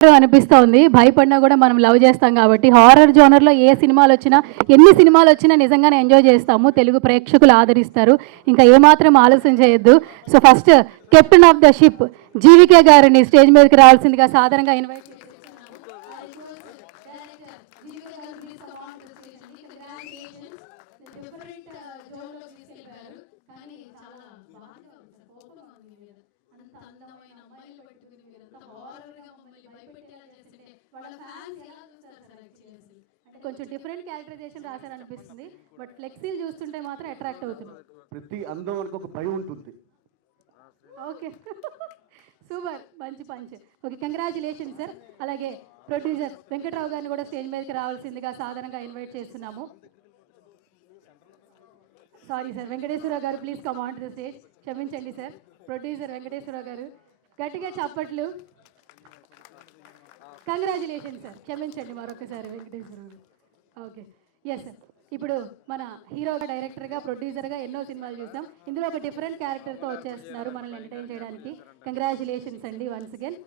అనిపిస్తోంది. భయపడినా కూడా మనం లవ్ చేస్తాం కాబట్టి హారర్ జోనర్లో ఏ సినిమాలు వచ్చినా ఎన్ని సినిమాలు వచ్చినా నిజంగానే ఎంజాయ్ చేస్తాము. తెలుగు ప్రేక్షకులు ఆదరిస్తారు. ఇంకా ఏమాత్రం ఆలస్యం చేయొద్దు. So first captain of the ship GVK గారిని స్టేజ్ మీదకి రావాల్సిందిగా సాధారణంగా ఇన్వైట్ కొంచెం డిఫరెంట్ క్యారెక్టరైజేషన్ రాశారనిపిస్తుంది. బట్ ఫ్లెక్సీలు చూస్తుంటే మాత్రం అట్రాక్ట్ అవుతుంది. ప్రతి అందం వరకు ఒక భయం ఉంటుంది. ఓకే సూపర్, మంచి పంచ్. Okay, congratulation sir. అలాగే ప్రొడ్యూసర్ వెంకట్రావు గారిని కూడా స్టేజ్ మీదకి రావాల్సిందిగా సాధారణంగా ఇన్వైట్ చేస్తున్నాము. సారీ సార్, వెంకటేశ్వరరావు గారు please come on to the stage. క్షమించండి సార్. ప్రొడ్యూసర్ వెంకటేశ్వరరావు గారు గట్టిగా చప్పట్లు. Congratulation sir. క్షమించండి మరొకసారి వెంకటేశ్వరరావు. Okay, yes sir. ఇప్పుడు మన హీరోగా, డైరెక్టర్గా, ప్రొడ్యూసర్గా ఎన్నో సినిమాలు చూసాం. ఇందులో ఒక డిఫరెంట్ క్యారెక్టర్తో వచ్చేస్తున్నారు మనల్ని ఎంటర్టైన్ చేయడానికి. కంగ్రాచులేషన్స్ అండి వన్స్ అగైన్.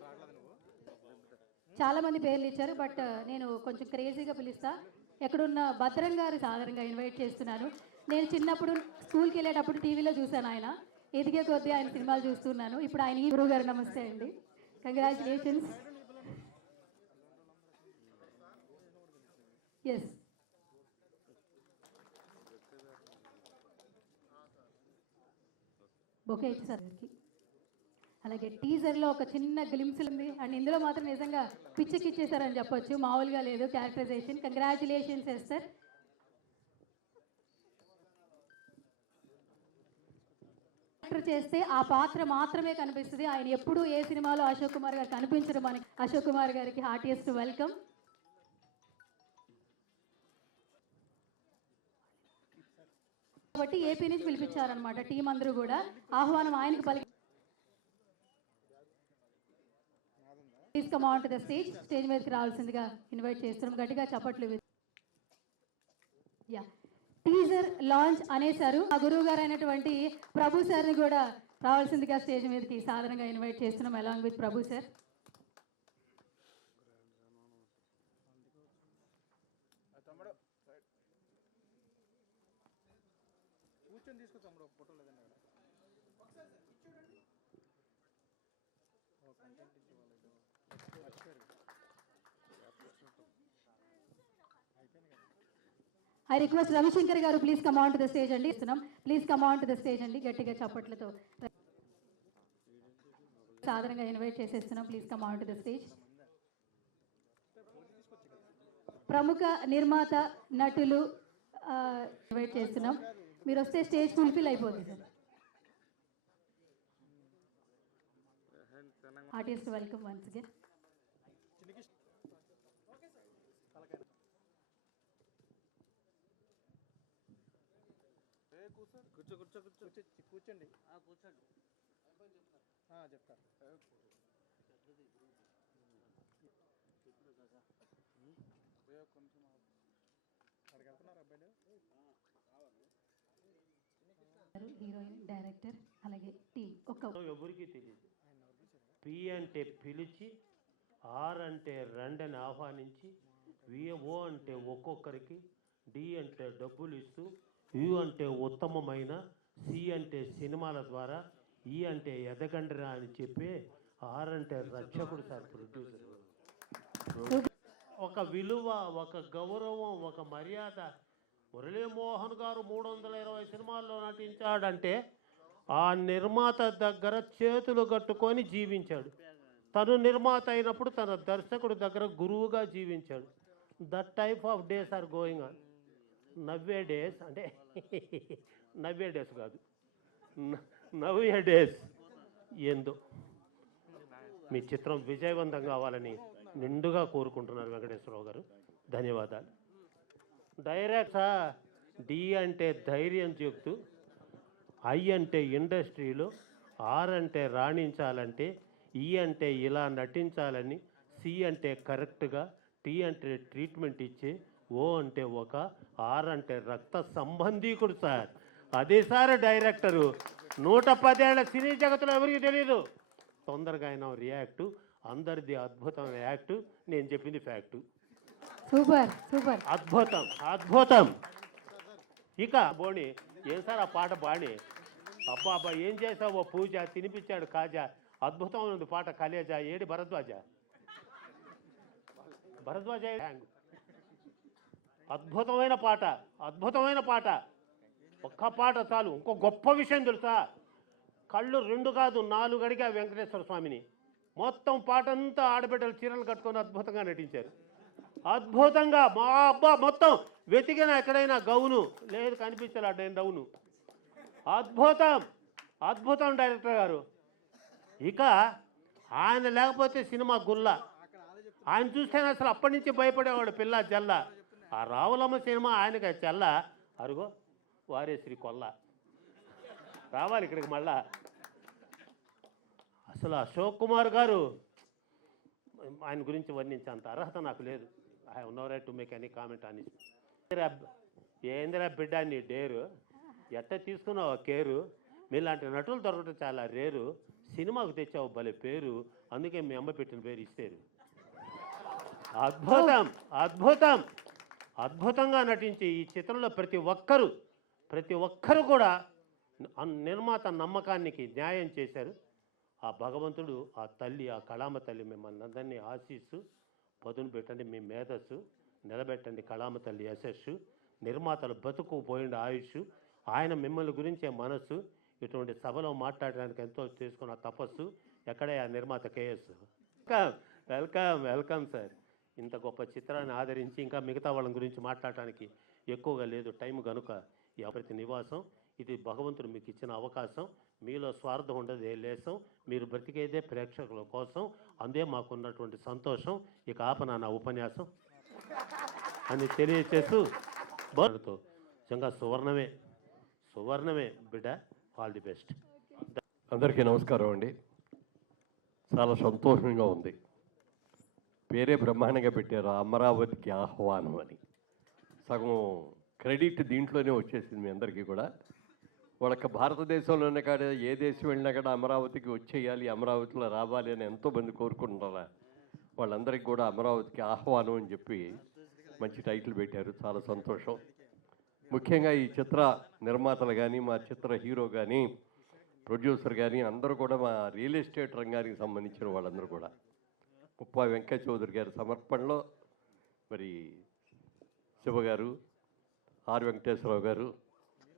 చాలామంది పేర్లు ఇచ్చారు, బట్ నేను కొంచెం క్రేజీగా పిలుస్తా. ఎక్కడున్న భద్రం గారు సాధారణంగా ఇన్వైట్ చేస్తున్నాను. నేను చిన్నప్పుడు స్కూల్కి వెళ్ళేటప్పుడు టీవీలో చూశాను. ఆయన ఎదిగే కొద్దీ ఆయన సినిమాలు చూస్తున్నాను. ఇప్పుడు ఆయన ఈ గురువు గారు. నమస్తే అండి, కంగ్రాచులేషన్స్. Yes, bouquet ఇచ్చేసరికి. అలాగే టీజర్లో ఒక చిన్న గ్లిమ్స్ ఉంది అండ్ ఇందులో మాత్రం నిజంగా పిచ్చెక్కిచ్చేసారని చెప్పొచ్చు. మామూలుగా లేదు క్యారెక్టరైజేషన్. Congratulations sir. చేస్తే ఆ పాత్ర మాత్రమే కనిపిస్తుంది. ఆయన ఎప్పుడు ఏ సినిమాలో అశోక్ కుమార్ గారు కనిపించరు మనకి. అశోక్ కుమార్ గారికి హార్టియెస్ట్ వెల్కమ్. కాబట్టి ఏపీ నుంచి పిలిపించారనమాట టీం అందరూ కూడా. ఆహ్వానం ఆయనకు పలికి. Please come on to the stage. Stage మీదకి రావాల్సిందిగా ఇన్వైట్ చేస్తున్నాం. గట్టిగా చప్పట్లు. యా, టీజర్ లాంచ్ అనేసారు. ఆ గురువు గారు అయినటువంటి ప్రభు సార్ని కూడా రావాల్సిందిగా స్టేజ్ మీదకి సాధారణంగా ఇన్వైట్ చేస్తున్నాం along with Prabhu sir. I request Ravishankar గారు please come on to the stage అండి. ఇస్తున్నాం, please come on to the stage అండి. గట్టిగా చప్పట్లతో సాధారణంగా ఇన్వైట్ చేసేస్తున్నాం. Please come on to the stage. ప్రముఖ నిర్మాత, నటులు ఇన్వైట్ చేస్తున్నాం. మీరు వస్తే స్టేజ్ ఫుల్ఫిల్ అయిపోతుంది sir. Artist welcome once again. కూర్చోండి. చెప్తా. హీరోయిన్, డైరెక్టర్, అలాగే టీం ఎవరికి తెలియదు. పి అంటే పిలిచి, ఆర్ అంటే రండని ఆహ్వానించి, విఓ అంటే ఒక్కొక్కరికి, డి అంటే డబ్బులు ఇస్తూ, యు అంటే ఉత్తమమైన, సి అంటే సినిమాల ద్వారా, ఈ అంటే ఎదగండిరా అని చెప్పి, ఆర్ అంటే రక్షకుడు సార్ ప్రొడ్యూసర్. ఒక విలువ, ఒక గౌరవం, ఒక మర్యాద. మురళీమోహన్ గారు 320 సినిమాల్లో నటించాడంటే ఆ నిర్మాత దగ్గర చేతులు కట్టుకొని జీవించాడు. తను నిర్మాత అయినప్పుడు తన దర్శకుడి దగ్గర గురువుగా జీవించాడు. That type of days are going on నవ్వే డేస్. అంటే నవ్వే డేస్ కాదు, నవ్వే డేస్. ఏందో మీ చిత్రం విజయవంతం కావాలని నిండుగా కోరుకుంటున్నారు వెంకటేశ్వరరావు గారు. ధన్యవాదాలు. డైరెక్టర్ డి అంటే ధైర్యం చెప్తూ, ఐ అంటే ఇండస్ట్రీలో, ఆర్ అంటే రాణించాలంటే, ఈ అంటే ఇలా నటించాలని, సి అంటే కరెక్ట్గా, టీ అంటే ట్రీట్మెంట్ ఇచ్చే, ఓ అంటే ఒక, ఆర్ అంటే రక్త సంబంధీకుడు సార్. అదే సార్ డైరెక్టరు. 110 ఏళ్ల సినీ జగత్తులో ఎవరికి తెలీదు. తొందరగా ఆయన రియాక్టు. అందరిది అద్భుతమైన యాక్టు, నేను చెప్పింది ఫ్యాక్టు. Super super. అద్భుతం అద్భుతం. ఇక బోణి ఏం సార్ ఆ పాట బాణి, అబ్బా అబ్బా ఏం చేసావు పూజ, తినిపించాడు కాజా, అద్భుతం ఉంది పాట కలేజా, ఏడి భరద్వాజ, భరద్వాజ అద్భుతమైన పాట, అద్భుతమైన పాట. ఒక్క పాట చాలు. ఇంకో గొప్ప విషయం తెలుసా, కళ్ళు 2 కాదు 4 అడిగా వెంకటేశ్వర స్వామిని. మొత్తం పాట అంతా ఆడబిడ్డలు చీరలు కట్టుకొని అద్భుతంగా నటించారు. అద్భుతంగా మా అబ్బా మొత్తం వెతికిన ఎక్కడైనా గౌను లేదు, కనిపించలే డౌను. అద్భుతం అద్భుతం డైరెక్టర్ గారు. ఇక ఆయన లేకపోతే సినిమా గుల్ల. ఆయన చూస్తేనే అసలు అప్పటి నుంచి భయపడేవాడు పిల్ల జల్ల. ఆ రావులమ్మ సినిమా ఆయనకి చెల్ల, అరుగో వారేశ్రీ కొల్ల రావాలి ఇక్కడికి మళ్ళా. అసలు అశోక్ కుమార్ గారు, ఆయన గురించి వర్ణించేంత అర్హత నాకు లేదు. I have no right to make any comment అని. ఏందిరా బిడ్డ నీ డేరు, ఎట్ట తీసుకున్నావు కేరు, మీలాంటి నటులు దొరకటం చాలా రేరు, సినిమాకు తెచ్చావు భలే పేరు, అందుకే మీ అమ్మ పెట్టిన పేరు ఇస్తారు. అద్భుతం అద్భుతం అద్భుతంగా నటించి ఈ చిత్రంలో ప్రతి ఒక్కరు కూడా నిర్మాత నమ్మకానికి న్యాయం చేశారు. ఆ భగవంతుడు, ఆ తల్లి, ఆ కళామ తల్లి మిమ్మల్ని అందరినీ ఆశీస్సు పదును పెట్టండి, మీ మేధస్సు నిలబెట్టండి, కళామ తల్లి యశస్సు, నిర్మాతలు బతుకు పోయిన ఆయుష్, ఆయన మిమ్మల్ని గురించే మనస్సు, ఇటువంటి సభలో మాట్లాడడానికి ఎంతో చేసుకున్న తపస్సు, ఎక్కడే ఆ నిర్మాత కేఎస్. Welcome welcome sir. ఇంత గొప్ప చిత్రాన్ని ఆదరించి ఇంకా మిగతా వాళ్ళ గురించి మాట్లాడటానికి ఎక్కువగా లేదు టైం కనుక ఈ ప్రతి నివాసం ఇది భగవంతుడు మీకు ఇచ్చిన అవకాశం. మీలో స్వార్థం ఉండదు ఏ లేసం, మీరు బ్రతికేదే ప్రేక్షకుల కోసం, అందే మాకున్నటువంటి సంతోషం. ఇక ఆపన నా ఉపన్యాసం అని తెలియచేస్తూ బాలుతో నిజంగా సువర్ణమే బిడ్డ. All the best. అందరికీ నమస్కారం అండి. చాలా సంతోషంగా ఉంది. పేరే బ్రహ్మాండంగా పెట్టారు, అమరావతికి ఆహ్వానం అని. సగం క్రెడిట్ దీంట్లోనే వచ్చేసింది మీ అందరికీ కూడా. వాళ్ళకి భారతదేశంలోనే కాదు, ఏ దేశం వెళ్ళినా కూడా అమరావతికి వచ్చేయాలి, అమరావతిలో రావాలి అని ఎంతోమంది కోరుకుంటున్నారా. వాళ్ళందరికీ కూడా అమరావతికి ఆహ్వానం అని చెప్పి మంచి టైటిల్ పెట్టారు. చాలా సంతోషం. ముఖ్యంగా ఈ చిత్ర నిర్మాతలు కానీ, మా చిత్ర హీరో కానీ, ప్రొడ్యూసర్ కానీ అందరూ కూడా మా రియల్ ఎస్టేట్ రంగానికి సంబంధించిన వాళ్ళందరూ కూడా ముప్పా వెంకయ్య చౌదరి గారి సమర్పణలో మరి శివ గారు, ఆర్ వెంకటేశ్వరరావు గారు,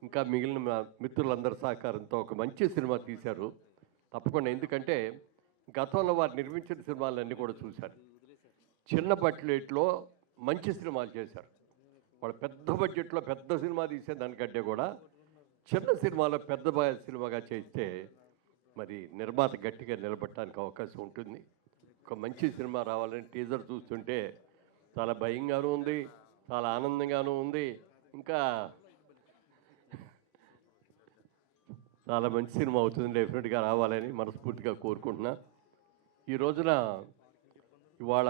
ఇంకా మిగిలిన మా మిత్రులందరి సహకారంతో ఒక మంచి సినిమా తీశారు తప్పకుండా. ఎందుకంటే గతంలో వారు నిర్మించిన సినిమాలన్నీ కూడా చూశారు. చిన్న బడ్జెట్లో మంచి సినిమాలు చేశారు. వాళ్ళు పెద్ద బడ్జెట్లో పెద్ద సినిమా తీసే దానికంటే కూడా చిన్న సినిమాలో పెద్ద సినిమాగా చేస్తే మరి నిర్మాత గట్టిగా నిలబడటానికి అవకాశం ఉంటుంది. ఒక మంచి సినిమా రావాలని టీజర్ చూస్తుంటే చాలా భయంగానూ ఉంది, చాలా ఆనందంగానూ ఉంది, ఇంకా చాలా మంచి సినిమా అవుతుంది. డెఫినెట్గా రావాలని మనస్ఫూర్తిగా కోరుకుంటున్నా. ఈ రోజున ఇవాళ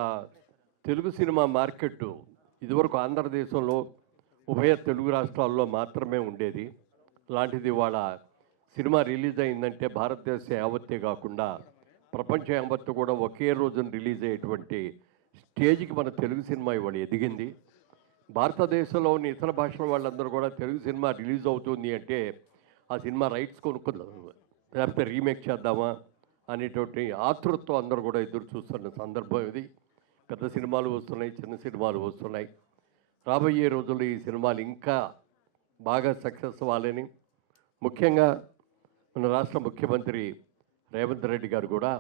తెలుగు సినిమా మార్కెట్ ఇదివరకు ఆంధ్రదేశంలో ఉభయ తెలుగు రాష్ట్రాల్లో మాత్రమే ఉండేది. లాంటిది ఇవాళ సినిమా రిలీజ్ అయిందంటే భారతదేశం యావత్తే కాకుండా ప్రపంచం యావత్తు కూడా ఒకే రోజున రిలీజ్ అయ్యేటువంటి స్టేజ్కి మన తెలుగు సినిమా ఇవాళ ఎదిగింది. భారతదేశంలోని ఇతర భాషల వాళ్ళందరూ కూడా తెలుగు సినిమా రిలీజ్ అవుతుంది అంటే ఆ సినిమా రైట్స్ కొనుక్కుందాం, లేకపోతే రీమేక్ చేద్దామా అనేటువంటి ఆతృతతో అందరూ కూడా ఎదురు చూస్తున్న సందర్భం ఇది. పెద్ద సినిమాలు వస్తున్నాయి, చిన్న సినిమాలు వస్తున్నాయి. రాబోయే రోజుల్లో ఈ సినిమాలు ఇంకా బాగా సక్సెస్ అవ్వాలని, ముఖ్యంగా మన రాష్ట్ర ముఖ్యమంత్రి రేవంత్ రెడ్డి గారు కూడా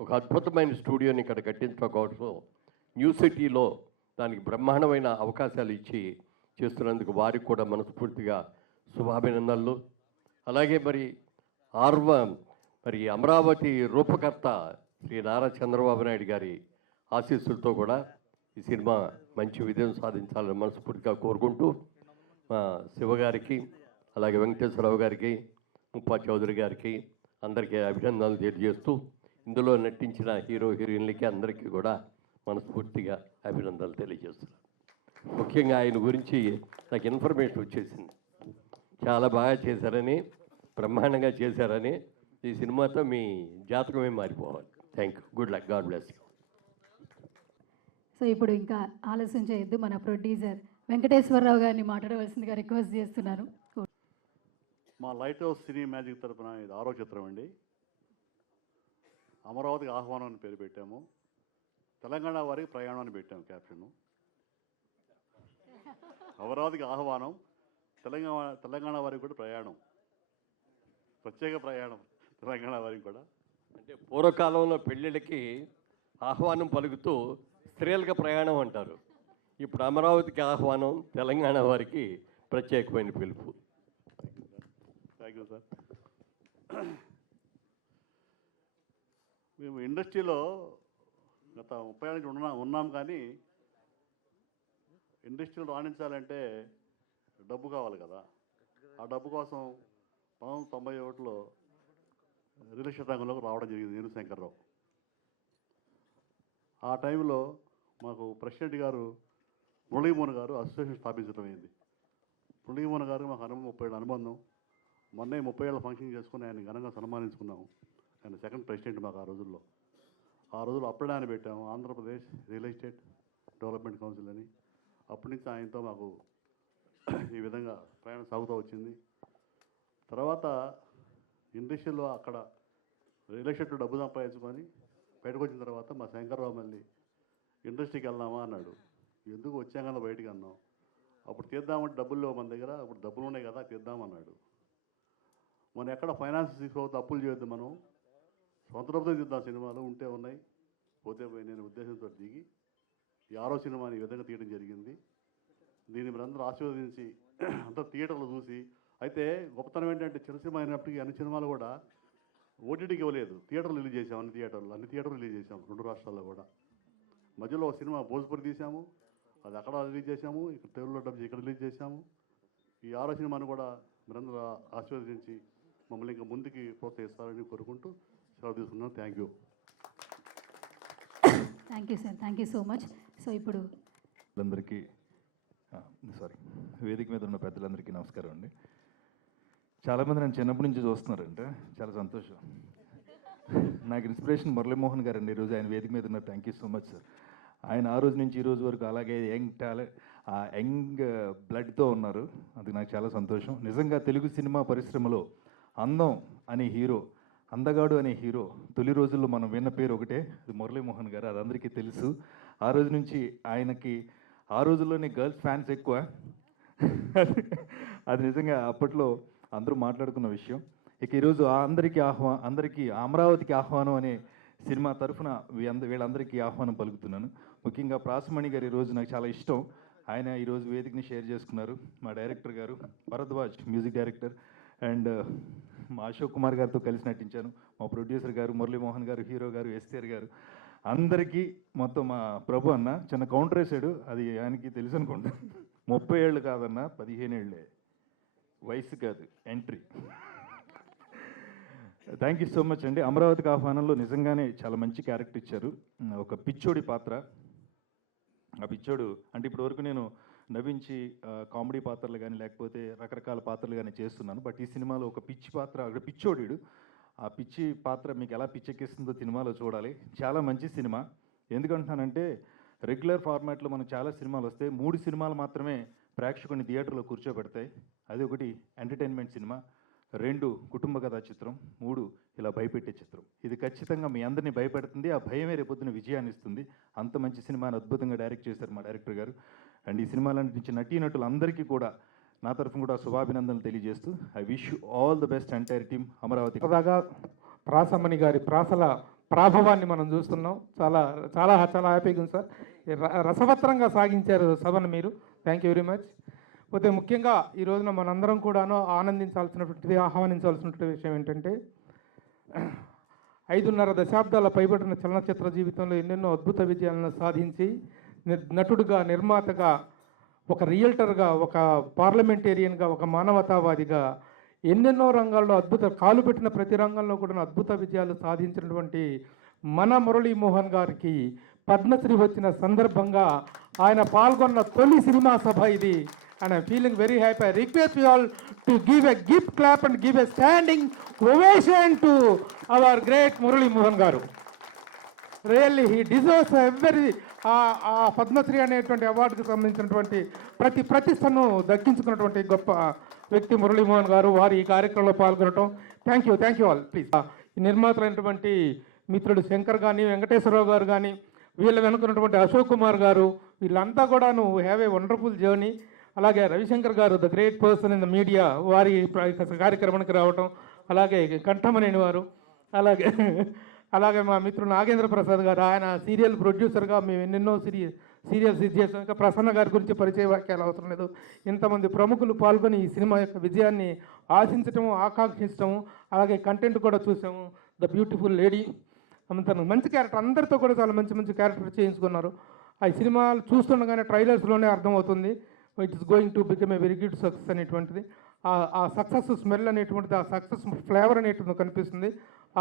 ఒక అద్భుతమైన స్టూడియోని ఇక్కడ కట్టించడం కోసం న్యూ సిటీలో దానికి బ్రహ్మాండమైన అవకాశాలు ఇచ్చి చేస్తున్నందుకు వారికి కూడా మనస్ఫూర్తిగా శుభాభినందనలు. అలాగే మరి అమరావతి రూపకర్త శ్రీ నారా చంద్రబాబు నాయుడు గారి ఆశీస్సులతో కూడా ఈ సినిమా మంచి విజయం సాధించాలని మనస్ఫూర్తిగా కోరుకుంటూ మా శివగారికి, అలాగే వెంకటేశ్వరరావు గారికి, ముప్పా చౌదరి గారికి అందరికీ అభినందనలు తెలియజేస్తూ ఇందులో నటించిన హీరో హీరోయిన్లకి అందరికీ కూడా మనస్ఫూర్తిగా అభినందనలు తెలియజేస్తున్నాను. ముఖ్యంగా ఆయన గురించి నాకు ఇన్ఫర్మేషన్ వచ్చేసింది. చాలా బాగా చేశారని, బ్రహ్మాండంగా చేశారని, ఈ సినిమాతో మీ జాతకమే మారిపోవాలి. Thank you, good luck, God bless you. So ఇప్పుడు ఇంకా ఆలస్యం చేయొద్దు, మన ప్రొడ్యూసర్ వెంకటేశ్వరరావు గారిని మాట్లాడవలసిందిగా రిక్వెస్ట్ చేస్తున్నారు. మా లైట్ హౌస్ సినీ మ్యాజిక్ తరపున ఇది 6వ చిత్రం అండి. అమరావతికి ఆహ్వానం అని పేరు పెట్టాము. తెలంగాణ వారికి ప్రయాణం అని పెట్టాము క్యాప్షన్. అమరావతికి ఆహ్వానం, తెలంగాణ వారికి కూడా ప్రయాణం, ప్రత్యేక ప్రయాణం తెలంగాణ వారికి కూడా. అంటే పూర్వకాలంలో పెళ్ళిళ్ళకి ఆహ్వానం పలుకుతూ స్త్రీలకు ప్రయాణం అంటారు. ఇప్పుడు అమరావతికి ఆహ్వానం, తెలంగాణ వారికి ప్రత్యేకమైన పిలుపు. Thank you sir. మేము ఇండస్ట్రీలో గత 30 ఏళ్ళ నుంచి ఉన్నాం కానీ ఇండస్ట్రీలో రాణించాలంటే డబ్బు కావాలి కదా. ఆ డబ్బు కోసం 1991లో రియల్ ఎస్టేట్ రంగంలోకి రావడం జరిగింది నేను, శంకర్రావు. ఆ టైంలో మాకు ప్రెసిడెంట్ గారు మురళీమోహన్ గారు అసోసియేషన్ స్థాపించడం అయింది. మురళీమోహన్ గారు మాకు 30 ఏళ్ళ అనుబంధం. మొన్నే 30 ఏళ్ళ ఫంక్షన్ చేసుకుని ఆయన ఘనంగా సన్మానించుకున్నాము. ఆయన సెకండ్ ప్రెసిడెంట్ మాకు ఆ రోజుల్లో. ఆ రోజుల్లో అప్పుడే ఆయన పెట్టాము Andhra Pradesh real estate development council అని. అప్పటి నుంచి ఆయనతో మాకు ఈ విధంగా ప్రయాణం సాగుతూ వచ్చింది. తర్వాత ఇండస్ట్రీలో అక్కడ రియల్ ఎస్టేట్లో డబ్బు సంపాదించుకొని బయటకు వచ్చిన తర్వాత మా శంకర్రావు మళ్ళీ ఇండస్ట్రీకి వెళ్దామా అన్నాడు. ఎందుకు వచ్చాం కదా బయటికి అన్నాం. అప్పుడు తీద్దామంటే డబ్బులు లేవు మన దగ్గర, అప్పుడు డబ్బులు ఉన్నాయి కదా తీద్దామన్నాడు. మనం ఎక్కడ ఫైనాన్స్ తీసుకోవద్దు, అప్పులు చేయొద్దు, మనం సొంత డబ్బుతో తీద్దాం, సినిమాలు ఉంటే ఉన్నాయి పోతే పోయి నేను ఉద్దేశంతో దిగి ఈ 6వ సినిమాని ఈ విధంగా తీయడం జరిగింది. దీన్ని మీరందరూ ఆశీర్వదించి అంతా థియేటర్లు చూసి, అయితే గొప్పతనం ఏంటంటే చిన్న సినిమా అయినప్పటికీ అన్ని సినిమాలు కూడా ఓటీటీకి ఇవ్వలేదు, థియేటర్లు రిలీజ్ చేసాం. అన్ని థియేటర్లు రిలీజ్ చేసాం 2 రాష్ట్రాల్లో కూడా. మధ్యలో ఒక సినిమా భోజ్పూర్ తీసాము, అది అక్కడ రిలీజ్ చేసాము, ఇక్కడ తెలుగులో డబ్బు ఇక్కడ రిలీజ్ చేసాము. ఈ 6వ సినిమాను కూడా మీరందరూ ఆశీర్వదించి మమ్మల్ని ఇంకా ముందుకి ప్రోత్సహిస్తారని కోరుకుంటూ సెలవు తీసుకున్నాను. Thank you. Thank you sir, thank you so much. So ఇప్పుడు అందరికీ వేదిక మీద ఉన్న పెద్దలందరికీ నమస్కారం అండి. చాలామంది నన్ను చిన్నప్పటి నుంచి చూస్తున్నారంటే చాలా సంతోషం. నాకు ఇన్స్పిరేషన్ మురళీమోహన్ గారు అండి. ఈరోజు ఆయన వేదిక మీద ఉన్నారు. Thank you so much sir. ఆయన ఆ రోజు నుంచి ఈ రోజు వరకు అలాగే యంగ్ బ్లడ్తో ఉన్నారు. అది నాకు చాలా సంతోషం. నిజంగా తెలుగు సినిమా పరిశ్రమలో అందం అనే హీరో, అందగాడు అనే హీరో తొలి రోజుల్లో మనం విన్న పేరు ఒకటే, అది మురళీమోహన్ గారు. అది అందరికీ తెలుసు. ఆ రోజు నుంచి ఆయనకి ఆ రోజుల్లోనే గర్ల్స్ ఫ్యాన్స్ ఎక్కువ. అది నిజంగా అప్పట్లో అందరూ మాట్లాడుకున్న విషయం. ఇక ఈరోజు అందరికీ అమరావతికి ఆహ్వానం అనే సినిమా తరఫున వీళ్ళందరికీ ఆహ్వానం పలుకుతున్నాను. ముఖ్యంగా ప్రాసమణి గారు ఈరోజు నాకు చాలా ఇష్టం. ఆయన ఈరోజు వేదికని షేర్ చేసుకున్నారు. మా డైరెక్టర్ గారు భరద్వాజ్, మ్యూజిక్ డైరెక్టర్, అండ్ మా అశోక్ కుమార్ గారితో కలిసి నటించాను. మా ప్రొడ్యూసర్ గారు మురళీమోహన్ గారు, హీరో గారు ఎస్ఆర్ గారు, అందరికీ మొత్తం మా ప్రభు అన్న చిన్న కౌంటర్ వేసాడు. అది ఆయనకి తెలుసు అనుకోండి. 30 ఏళ్ళు కాదన్న, 15 ఏళ్ళే, వయసు కాదు, entry. Thank you so much అండి. అమరావతికి ఆహ్వానంలో నిజంగానే చాలా మంచి క్యారెక్టర్ ఇచ్చారు. ఒక పిచ్చోడి పాత్ర. ఆ పిచ్చోడు అంటే ఇప్పటి వరకు నేను నవ్వించి కామెడీ పాత్రలు కానీ లేకపోతే రకరకాల పాత్రలు కానీ చేస్తున్నాను. బట్ ఈ సినిమాలో ఒక పిచ్చి పాత్ర, అక్కడ పిచ్చోడు. ఆ పిచ్చి పాత్ర మీకు ఎలా పిచ్చెక్కిస్తుందో సినిమాలో చూడాలి. చాలా మంచి సినిమా. ఎందుకంటున్నానంటే రెగ్యులర్ ఫార్మాట్లో మనకు చాలా సినిమాలు వస్తాయి. 3 సినిమాలు మాత్రమే ప్రేక్షకుని థియేటర్లో కూర్చోబెడతాయి. అది ఒకటి ఎంటర్టైన్మెంట్ సినిమా, 2 కుటుంబ కథా చిత్రం, 3 ఇలా భయపెట్టే చిత్రం. ఇది ఖచ్చితంగా మీ అందరినీ భయపెడుతుంది. ఆ భయమే రేపొద్దున విజయాన్ని ఇస్తుంది. అంత మంచి సినిమాని అద్భుతంగా డైరెక్ట్ చేశారు మా డైరెక్టర్ గారు. అండ్ ఈ సినిమాలో నటించిన నటీనటులు అందరికీ కూడా నా తరఫున కూడా శుభాభినందనలు తెలియజేస్తూ I wish you all the best entire team Amaravati. సరదాగా ప్రాసమణి గారి ప్రాసల ప్రాభవాన్ని మనం చూస్తున్నాం. చాలా చాలా చాలా హ్యాపీగా ఉంది సార్. రసవత్రంగా సాగించారు సభను మీరు. Thank you very much. పోతే ముఖ్యంగా ఈ రోజున మనందరం కూడాను ఆనందించాల్సినటువంటిది, ఆహ్వానించాల్సినటువంటి విషయం ఏంటంటే 5.5 దశాబ్దాల పైబడిన చలనచిత్ర జీవితంలో ఎన్నెన్నో అద్భుత విజయాలను సాధించి నటుడుగా, నిర్మాతగా, ఒక రియల్టర్గా, ఒక పార్లమెంటేరియన్గా, ఒక మానవతావాదిగా ఎన్నెన్నో రంగాల్లో కాలు పెట్టిన ప్రతి రంగంలో కూడా అద్భుత విజయాలు సాధించినటువంటి మన మురళీమోహన్ గారికి పద్మశ్రీ వచ్చిన సందర్భంగా ఆయన పాల్గొన్న తొలి సినిమా సభ ఇది. And I'm feeling very happy. I request you all to give a gift clap and give a standing ovation to our great Murali Mohan Garu. Really he deserves every ఆ పద్మశ్రీ అనేటువంటి అవార్డుకు సంబంధించినటువంటి ప్రతి ప్రతిష్టను దక్కించుకున్నటువంటి గొప్ప వ్యక్తి మురళీమోహన్ గారు. వారు ఈ కార్యక్రమంలో పాల్గొనడం థ్యాంక్ యూ ఆల్. ప్లీజ్ ఈ నిర్మాతలైనటువంటి మిత్రుడు శంకర్ కానీ, వెంకటేశ్వరరావు గారు కానీ, వీళ్ళ వెనుకున్నటువంటి అశోక్ కుమార్ గారు, వీళ్ళంతా కూడాను హ్యావ్ ఏ వండర్ఫుల్ జర్నీ. అలాగే రవిశంకర్ గారు, the great person in the media, వారి కార్యక్రమానికి రావటం, అలాగే కంఠమనేని వారు, అలాగే మా మిత్రుడు నాగేంద్ర ప్రసాద్ గారు, ఆయన సీరియల్ ప్రొడ్యూసర్గా మేము ఎన్నెన్నో సీరియల్స్ ఇది చేసాం. ఇంకా ప్రసన్న గారి గురించి పరిచయ వాక్యాలు అవసరం లేదు. ఇంతమంది ప్రముఖులు పాల్గొని ఈ సినిమా యొక్క విజయాన్ని ఆశించటము, ఆకాంక్షించటము, అలాగే కంటెంట్ కూడా చూసాము. ద బ్యూటిఫుల్ లేడీ, అంత మంచి క్యారెక్టర్, అందరితో కూడా చాలా మంచి మంచి క్యారెక్టర్ చేయించుకున్నారు. ఆ సినిమాలు చూస్తుండగానే ట్రైలర్స్లోనే అర్థమవుతుంది it is going to become a very good success అనేటువంటిది. ఆ సక్సెస్ స్మెల్ అనేటువంటిది, ఆ సక్సెస్ ఫ్లేవర్ అనేటువంటిది కనిపిస్తుంది.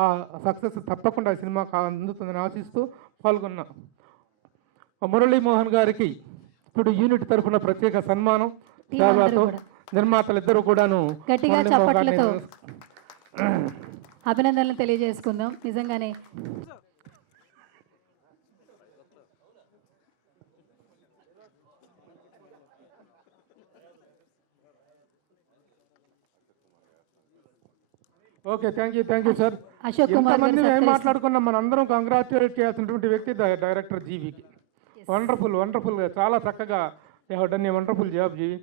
ఆ సక్సెస్ తప్పకుండా ఆ సినిమాకు అందుతుందని ఆశిస్తూ పాల్గొన్న మురళీమోహన్ గారికి ఇప్పుడు యూనిట్ తరఫున ప్రత్యేక సన్మానం సేవలతో నిర్మాతలిద్దరూ కూడాను గట్టిగా చప్పట్లతో అభినందనలు తెలియజేసుకుందాం. నిజంగానే okay, thank you sir. Ashok Kumar గారు ఎంతమంది మేము సత్కరిస్తారు. మాట్లాడుకున్నాం, మనందరం కంగ్రాచులేట్ చేయాల్సినటువంటి వ్యక్తి డైరెక్టర్ జీవికి. వండర్ఫుల్గా చాలా చక్కగా డన్ ఏ వండర్ఫుల్ జాబ్ జీవి.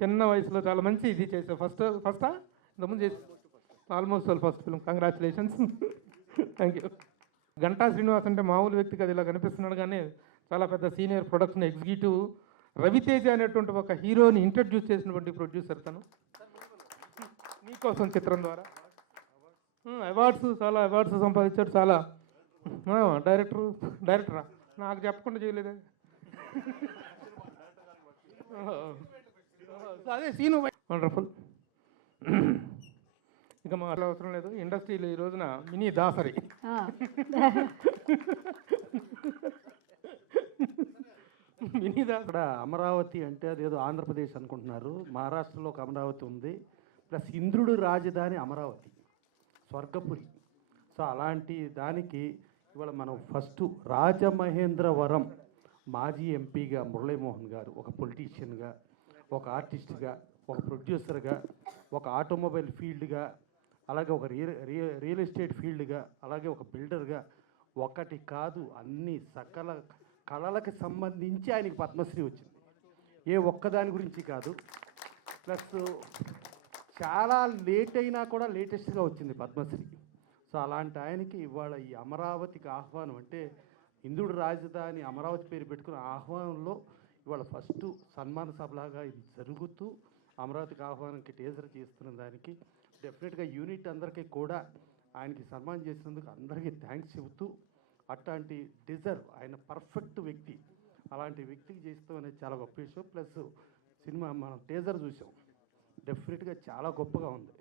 చిన్న వయసులో చాలా మంచి ఇది చేసావు. ఫస్టా ఇంతకుముందు చేసి almost first film. Congratulations. Thank you. Ganta Srinivas అంటే మామూలు వ్యక్తి కదా, ఇలా కనిపిస్తున్నాడు కానీ చాలా పెద్ద సీనియర్ ప్రొడక్షన్ ఎగ్జిక్యూటివ్. రవితేజ అనేటువంటి ఒక హీరోని ఇంట్రడ్యూస్ చేసినటువంటి ప్రొడ్యూసర్ తను. మీకోసం చిత్రం ద్వారా చాలా అవార్డ్స్ సంపాదించాడు. చాలా డైరెక్టరా నాకు చెప్పకుండా చేయలేదే. అదే సీను వండర్ఫుల్. ఇంకా మా అవసరం లేదు. ఇండస్ట్రీలో ఈ రోజున మినీ దాసరి. మినీ ఇక్కడ అమరావతి అంటే అదేదో ఆంధ్రప్రదేశ్ అనుకుంటున్నారు. మహారాష్ట్రలో ఒక అమరావతి ఉంది, ప్లస్ ఇంద్రుడు రాజధాని అమరావతి, స్వర్గపురి. సో అలాంటి దానికి ఇవాళ మనం ఫస్ట్ రాజమహేంద్రవరం మాజీ ఎంపీగా మురళీమోహన్ గారు, ఒక పొలిటీషియన్గా, ఒక ఆర్టిస్ట్గా, ఒక ప్రొడ్యూసర్గా, ఒక ఆటోమొబైల్ ఫీల్డ్గా, అలాగే ఒక రియల్ ఎస్టేట్ ఫీల్డ్గా, అలాగే ఒక బిల్డర్గా, ఒకటి కాదు అన్ని సకల కళలకు సంబంధించి ఆయనకి పద్మశ్రీ వచ్చింది. ఏ ఒక్కదాని గురించి కాదు. ప్లస్ చాలా లేట్ అయినా కూడా లేటెస్ట్గా వచ్చింది పద్మశ్రీ. సో అలాంటి ఆయనకి ఇవాళ ఈ అమరావతికి ఆహ్వానం, అంటే ఇంద్రుడు రాజధాని అమరావతి పేరు పెట్టుకున్న ఆహ్వానంలో ఇవాళ ఫస్ట్ సన్మాన సభలాగా ఇది జరుగుతూ అమరావతికి ఆహ్వానంకి టేజర్ చేస్తున్న దానికి డెఫినెట్గా యూనిట్ అందరికీ కూడా ఆయనకి సన్మానం చేసినందుకు అందరికీ థ్యాంక్స్ చెబుతూ, అట్లాంటి డిజర్వ్ ఆయన పర్ఫెక్ట్ వ్యక్తి, అలాంటి వ్యక్తికి చేస్తాం అనేది చాలా గొప్ప విషయం. ప్లస్ సినిమా మనం టేజర్ చూసాం, డెఫినెట్గా చాలా గొప్పగా ఉంది.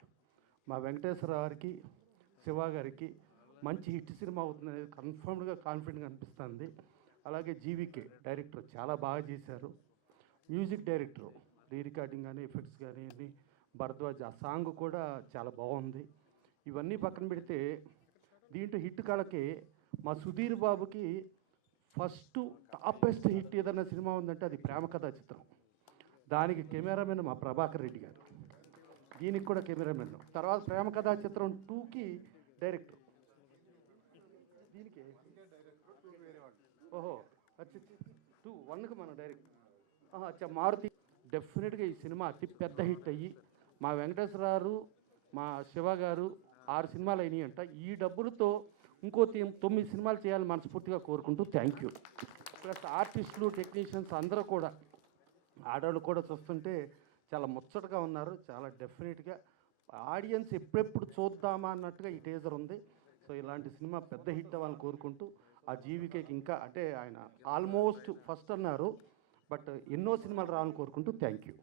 మా వెంకటేశ్వర గారికి, శివ గారికి మంచి హిట్ సినిమా అవుతుంది అనేది కన్ఫర్మ్డ్గా కాన్ఫిడెంట్గా అనిపిస్తుంది. అలాగే జీవికే డైరెక్టర్ చాలా బాగా చేశారు. మ్యూజిక్ డైరెక్టర్ రీ రికార్డింగ్ కానీ ఎఫెక్ట్స్ కానీ భరద్వాజ్, ఆ సాంగ్ కూడా చాలా బాగుంది. ఇవన్నీ పక్కన పెడితే దీంట్లో హిట్ కాళ్ళకి మా సుధీర్ బాబుకి ఫస్ట్ టాపెస్ట్ హిట్ ఏదైనా సినిమా ఉందంటే అది ప్రేమ కథా చిత్రం. దానికి కెమెరామెన్ మా ప్రభాకర్ రెడ్డి గారు, దీనికి కూడా కెమెరామెన్. తర్వాత ప్రేమ కథా చిత్రం 2కి డైరెక్టర్, దీనికి ఓహో అచ్చా 1కి మన డైరెక్టర్ అచ్చా మారుతి. డెఫినెట్గా ఈ సినిమా అతి పెద్ద హిట్ అయ్యి మా వెంకటేశ్వరరావు, మా శివ గారు 6 సినిమాలు అయినాయి అంట. ఈ డబ్బులతో ఇంకో 9 సినిమాలు చేయాలని మనస్ఫూర్తిగా కోరుకుంటూ థ్యాంక్ యూ. ప్లస్ ఆర్టిస్టులు, టెక్నీషియన్స్ అందరూ కూడా, ఆడవాళ్ళు కూడా చూస్తుంటే చాలా ముచ్చటగా ఉన్నారు. చాలా డెఫినెట్గా ఆడియన్స్ ఎప్పుడెప్పుడు చూద్దామా అన్నట్టుగా ఈ టేజర్ ఉంది. సో ఇలాంటి సినిమా పెద్ద హిట్ అవ్వాలని కోరుకుంటూ, ఆ జీవికేకి ఇంకా అంటే ఆయన ఆల్మోస్ట్ ఫస్ట్ అన్నారు, బట్ ఎన్నో సినిమాలు రావాలని కోరుకుంటూ thank you.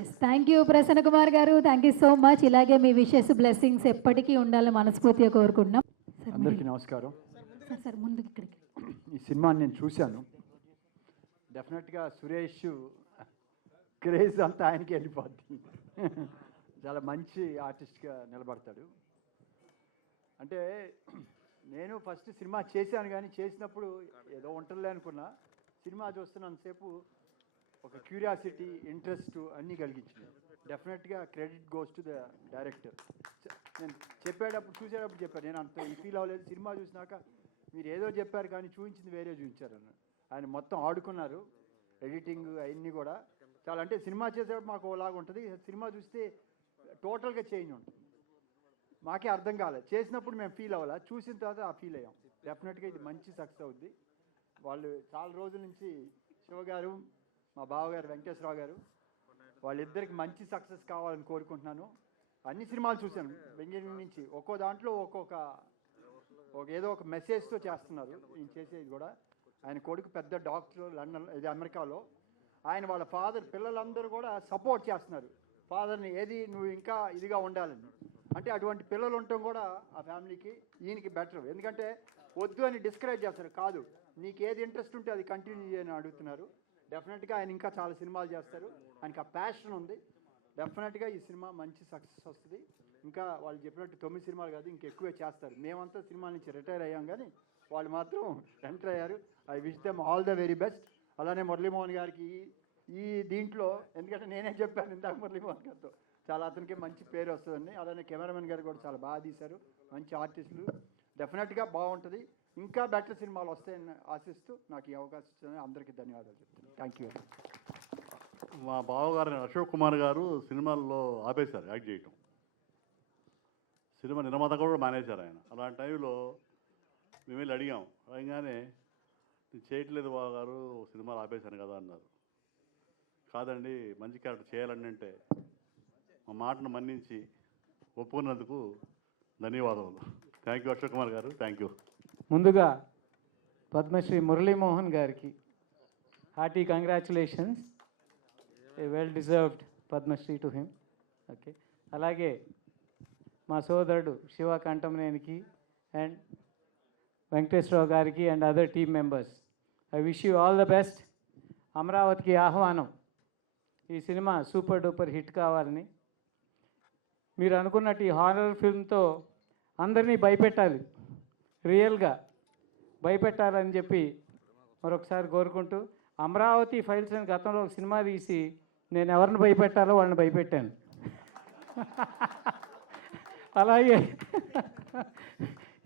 Yes, thank you Prasanna Kumar garu, thank you so much. ఇలాగే మీ విషెస్, బ్లెస్సింగ్స్ ఎప్పటికీ ఉండాలని మనస్ఫూర్తిగా కోరుకుంటున్నాం. అందరికీ నమస్కారం. సార్ ముందుకు ఇక్కడికి. ఈ సినిమాని నేను చూశాను. డెఫినెట్గా సురేష్ క్రేజ్ అంతా ఆయనకి వెళ్ళిపోద్ది. చాలా మంచి ఆర్టిస్ట్గా నిలబడతాడు. అంటే నేను ఫస్ట్ సినిమా చేశాను కానీ చేసినప్పుడు ఏదో ఉంటుందిలే అనుకున్నా. సినిమా చూస్తున్నంతసేపు ఒక క్యూరియాసిటీ, ఇంట్రెస్ట్ అన్నీ కలిగించింది. డెఫినెట్గా credit goes to the director. నేను చెప్పేటప్పుడు చూసేటప్పుడు చెప్పాను, నేను అంత ఫీల్ అవ్వలేదు. సినిమా చూసినాక మీరు ఏదో చెప్పారు కానీ చూపించింది వేరే చూపించారు అన్న. ఆయన మొత్తం ఆడుకున్నారు, ఎడిటింగ్ అవన్నీ కూడా చాలా. అంటే సినిమా చేసేటప్పుడు మాకు ఓలాగా ఉంటుంది, సినిమా చూస్తే టోటల్గా చేంజ్ ఉంటుంది. మాకే అర్థం కాలేదు, చేసినప్పుడు మేము ఫీల్ అవ్వాలి, చూసిన తర్వాత ఆ ఫీల్ అయ్యాం. డెఫినెట్గా ఇది మంచి సక్సెస్ అవుద్ది. వాళ్ళు చాలా రోజుల నుంచి శివ గారు, మా బావగారు వెంకటేశ్వరరావు గారు, వాళ్ళిద్దరికి మంచి సక్సెస్ కావాలని కోరుకుంటున్నాను. అన్ని సినిమాలు చూశాను బెంగళూరు నుంచి, ఒక్కో దాంట్లో ఏదో ఒక మెసేజ్తో చేస్తున్నారు. ఈయన చేసేది కూడా, ఆయన కొడుకు పెద్ద డాక్టర్ లండన్, ఇది అమెరికాలో. ఆయన వాళ్ళ ఫాదర్, పిల్లలందరూ కూడా సపోర్ట్ చేస్తున్నారు ఫాదర్ని, ఏది నువ్వు ఇంకా ఇదిగా ఉండాలని. అంటే అటువంటి పిల్లలు ఉండటం కూడా ఆ ఫ్యామిలీకి, ఈయనకి బెటర్. ఎందుకంటే వద్దు అని డిస్కరేజ్ చేస్తారు, కాదు నీకు ఏది ఇంట్రెస్ట్ ఉంటే అది కంటిన్యూ చేయని అడుగుతున్నారు. డెఫినెట్గా ఆయన ఇంకా చాలా సినిమాలు చేస్తారు, ఆయనకి ఆ ప్యాషన్ ఉంది. డెఫినెట్గా ఈ సినిమా మంచి సక్సెస్ వస్తుంది. ఇంకా వాళ్ళు చెప్పినట్టు 9 సినిమాలు కాదు, ఇంకా ఎక్కువే చేస్తారు. మేమంతా సినిమాల నుంచి రిటైర్ అయ్యాం కానీ వాళ్ళు మాత్రం ఎంటర్ అయ్యారు. I wish them all the very best. అలానే మురళీమోహన్ గారికి ఈ దీంట్లో, ఎందుకంటే నేనే చెప్పాను ఇందాక మురళీమోహన్ గారితో, చాలా అతనికి మంచి పేరు వస్తుందండి. అలానే కెమెరామెన్ గారు కూడా చాలా బాగా తీశారు, మంచి ఆర్టిస్టులు. డెఫినెట్గా బాగుంటుంది, ఇంకా బెటర్ సినిమాలు వస్తాయని ఆశిస్తూ నాకు ఈ అవకాశం ఇచ్చిన అందరికీ ధన్యవాదాలు చెప్తున్నాను. Thank you. మా బావగారు అశోక్ కుమార్ గారు సినిమాల్లో ఆపేశారు యాక్ట్ చేయటం. సినిమా నిర్మాత కూడా మానేశారు ఆయన. అలాంటి టైంలో మేము వెళ్ళి అడిగాం, అడగగానే నేను చేయట్లేదు బావగారు, సినిమాలు ఆపేశాను కదా అన్నారు. కాదండి, మంచి క్యారెక్టర్ చేయాలని అంటే మా మాటను మన్నించి ఒప్పుకున్నందుకు ధన్యవాదాలు. Thank you Ashok Kumar garu, thank you. ముందుగా పద్మశ్రీ మురళీమోహన్ గారికి hearty congratulations, a well deserved Padmashri to him. Okay, అలాగే మా సోదరుడు శివ కంఠంనేనికి అండ్ వెంకటేశ్వరరావు గారికి and other team members, I wish you all the best. అమరావతికి ఆహ్వానం ఈ సినిమా సూపర్ డూపర్ హిట్ కావాలని, మీరు అనుకున్నట్టు ఈ హారర్ ఫిల్మ్తో అందరినీ భయపెట్టాలి, రియల్గా భయపెట్టాలని చెప్పి మరొకసారి కోరుకుంటూ, అమరావతి ఫైల్స్ అని గతంలో ఒక సినిమా తీసి నేను ఎవరిని భయపెట్టాలో వాళ్ళని భయపెట్టాను. అలాగే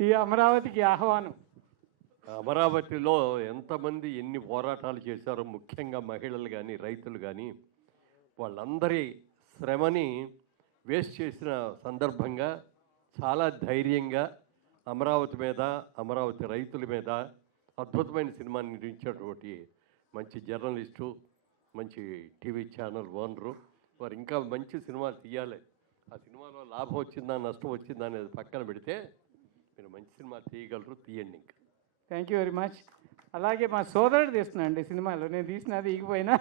ఈ అమరావతికి ఆహ్వానం. అమరావతిలో ఎంతమంది ఎన్ని పోరాటాలు చేశారో, ముఖ్యంగా మహిళలు కానీ రైతులు కానీ, వాళ్ళందరి శ్రమని వేస్ట్ చేసిన సందర్భంగా చాలా ధైర్యంగా అమరావతి మీద, అమరావతి రైతుల మీద అద్భుతమైన సినిమాని నిర్మించినటువంటి మంచి జర్నలిస్టు, మంచి టీవీ ఛానల్ ఓనరు, వారు ఇంకా మంచి సినిమాలు తీయాలి. ఆ సినిమాలో లాభం వచ్చిందా నష్టం వచ్చిందా అనేది పక్కన పెడితే మీరు మంచి సినిమా తీయగలరు, తీయండి. ఇంకా థ్యాంక్ యూ వెరీ మచ్. అలాగే మా సోదరుడు తీస్తున్నాడు సినిమాలో, నేను తీసినది ఈగిపోయినా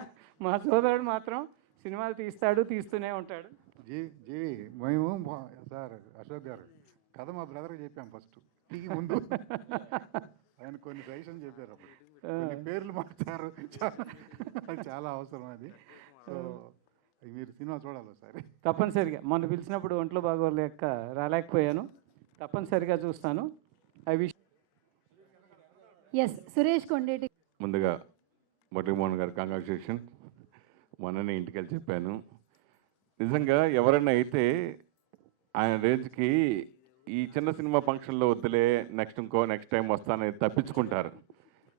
మా సోదరుడు మాత్రం సినిమాలు తీస్తాడు, తీస్తూనే ఉంటాడు. జీవి మేము సార్ అశోక్ గారు కథ మా బ్రదర్కి చెప్పాం ఫస్ట్ టీకి ముందు. ఆయన కొన్ని సజెషన్ చెప్పారు, అప్పుడు కొన్ని పేర్లు మార్చారు, అది చాలా అవసరం అది. సో మీరు సినిమా చూడాలి ఒకసారి తప్పనిసరిగా. మొన్న పిలిచినప్పుడు ఒంట్లో బాగోలేక రాలేకపోయాను, తప్పనిసరిగా చూస్తాను. I wish. Yes, Suresh Kondeti. ముందుగా మురళీమోహన్ గారు కంగ్రాచులేషన్. మొన్ననే ఇంటికి వెళ్ళి చెప్పాను, నిజంగా ఎవరైనా అయితే ఆయన రేంజ్కి ఈ చిన్న సినిమా ఫంక్షన్లో వద్దులే, నెక్స్ట్ టైం వస్తానని తప్పించుకుంటారు.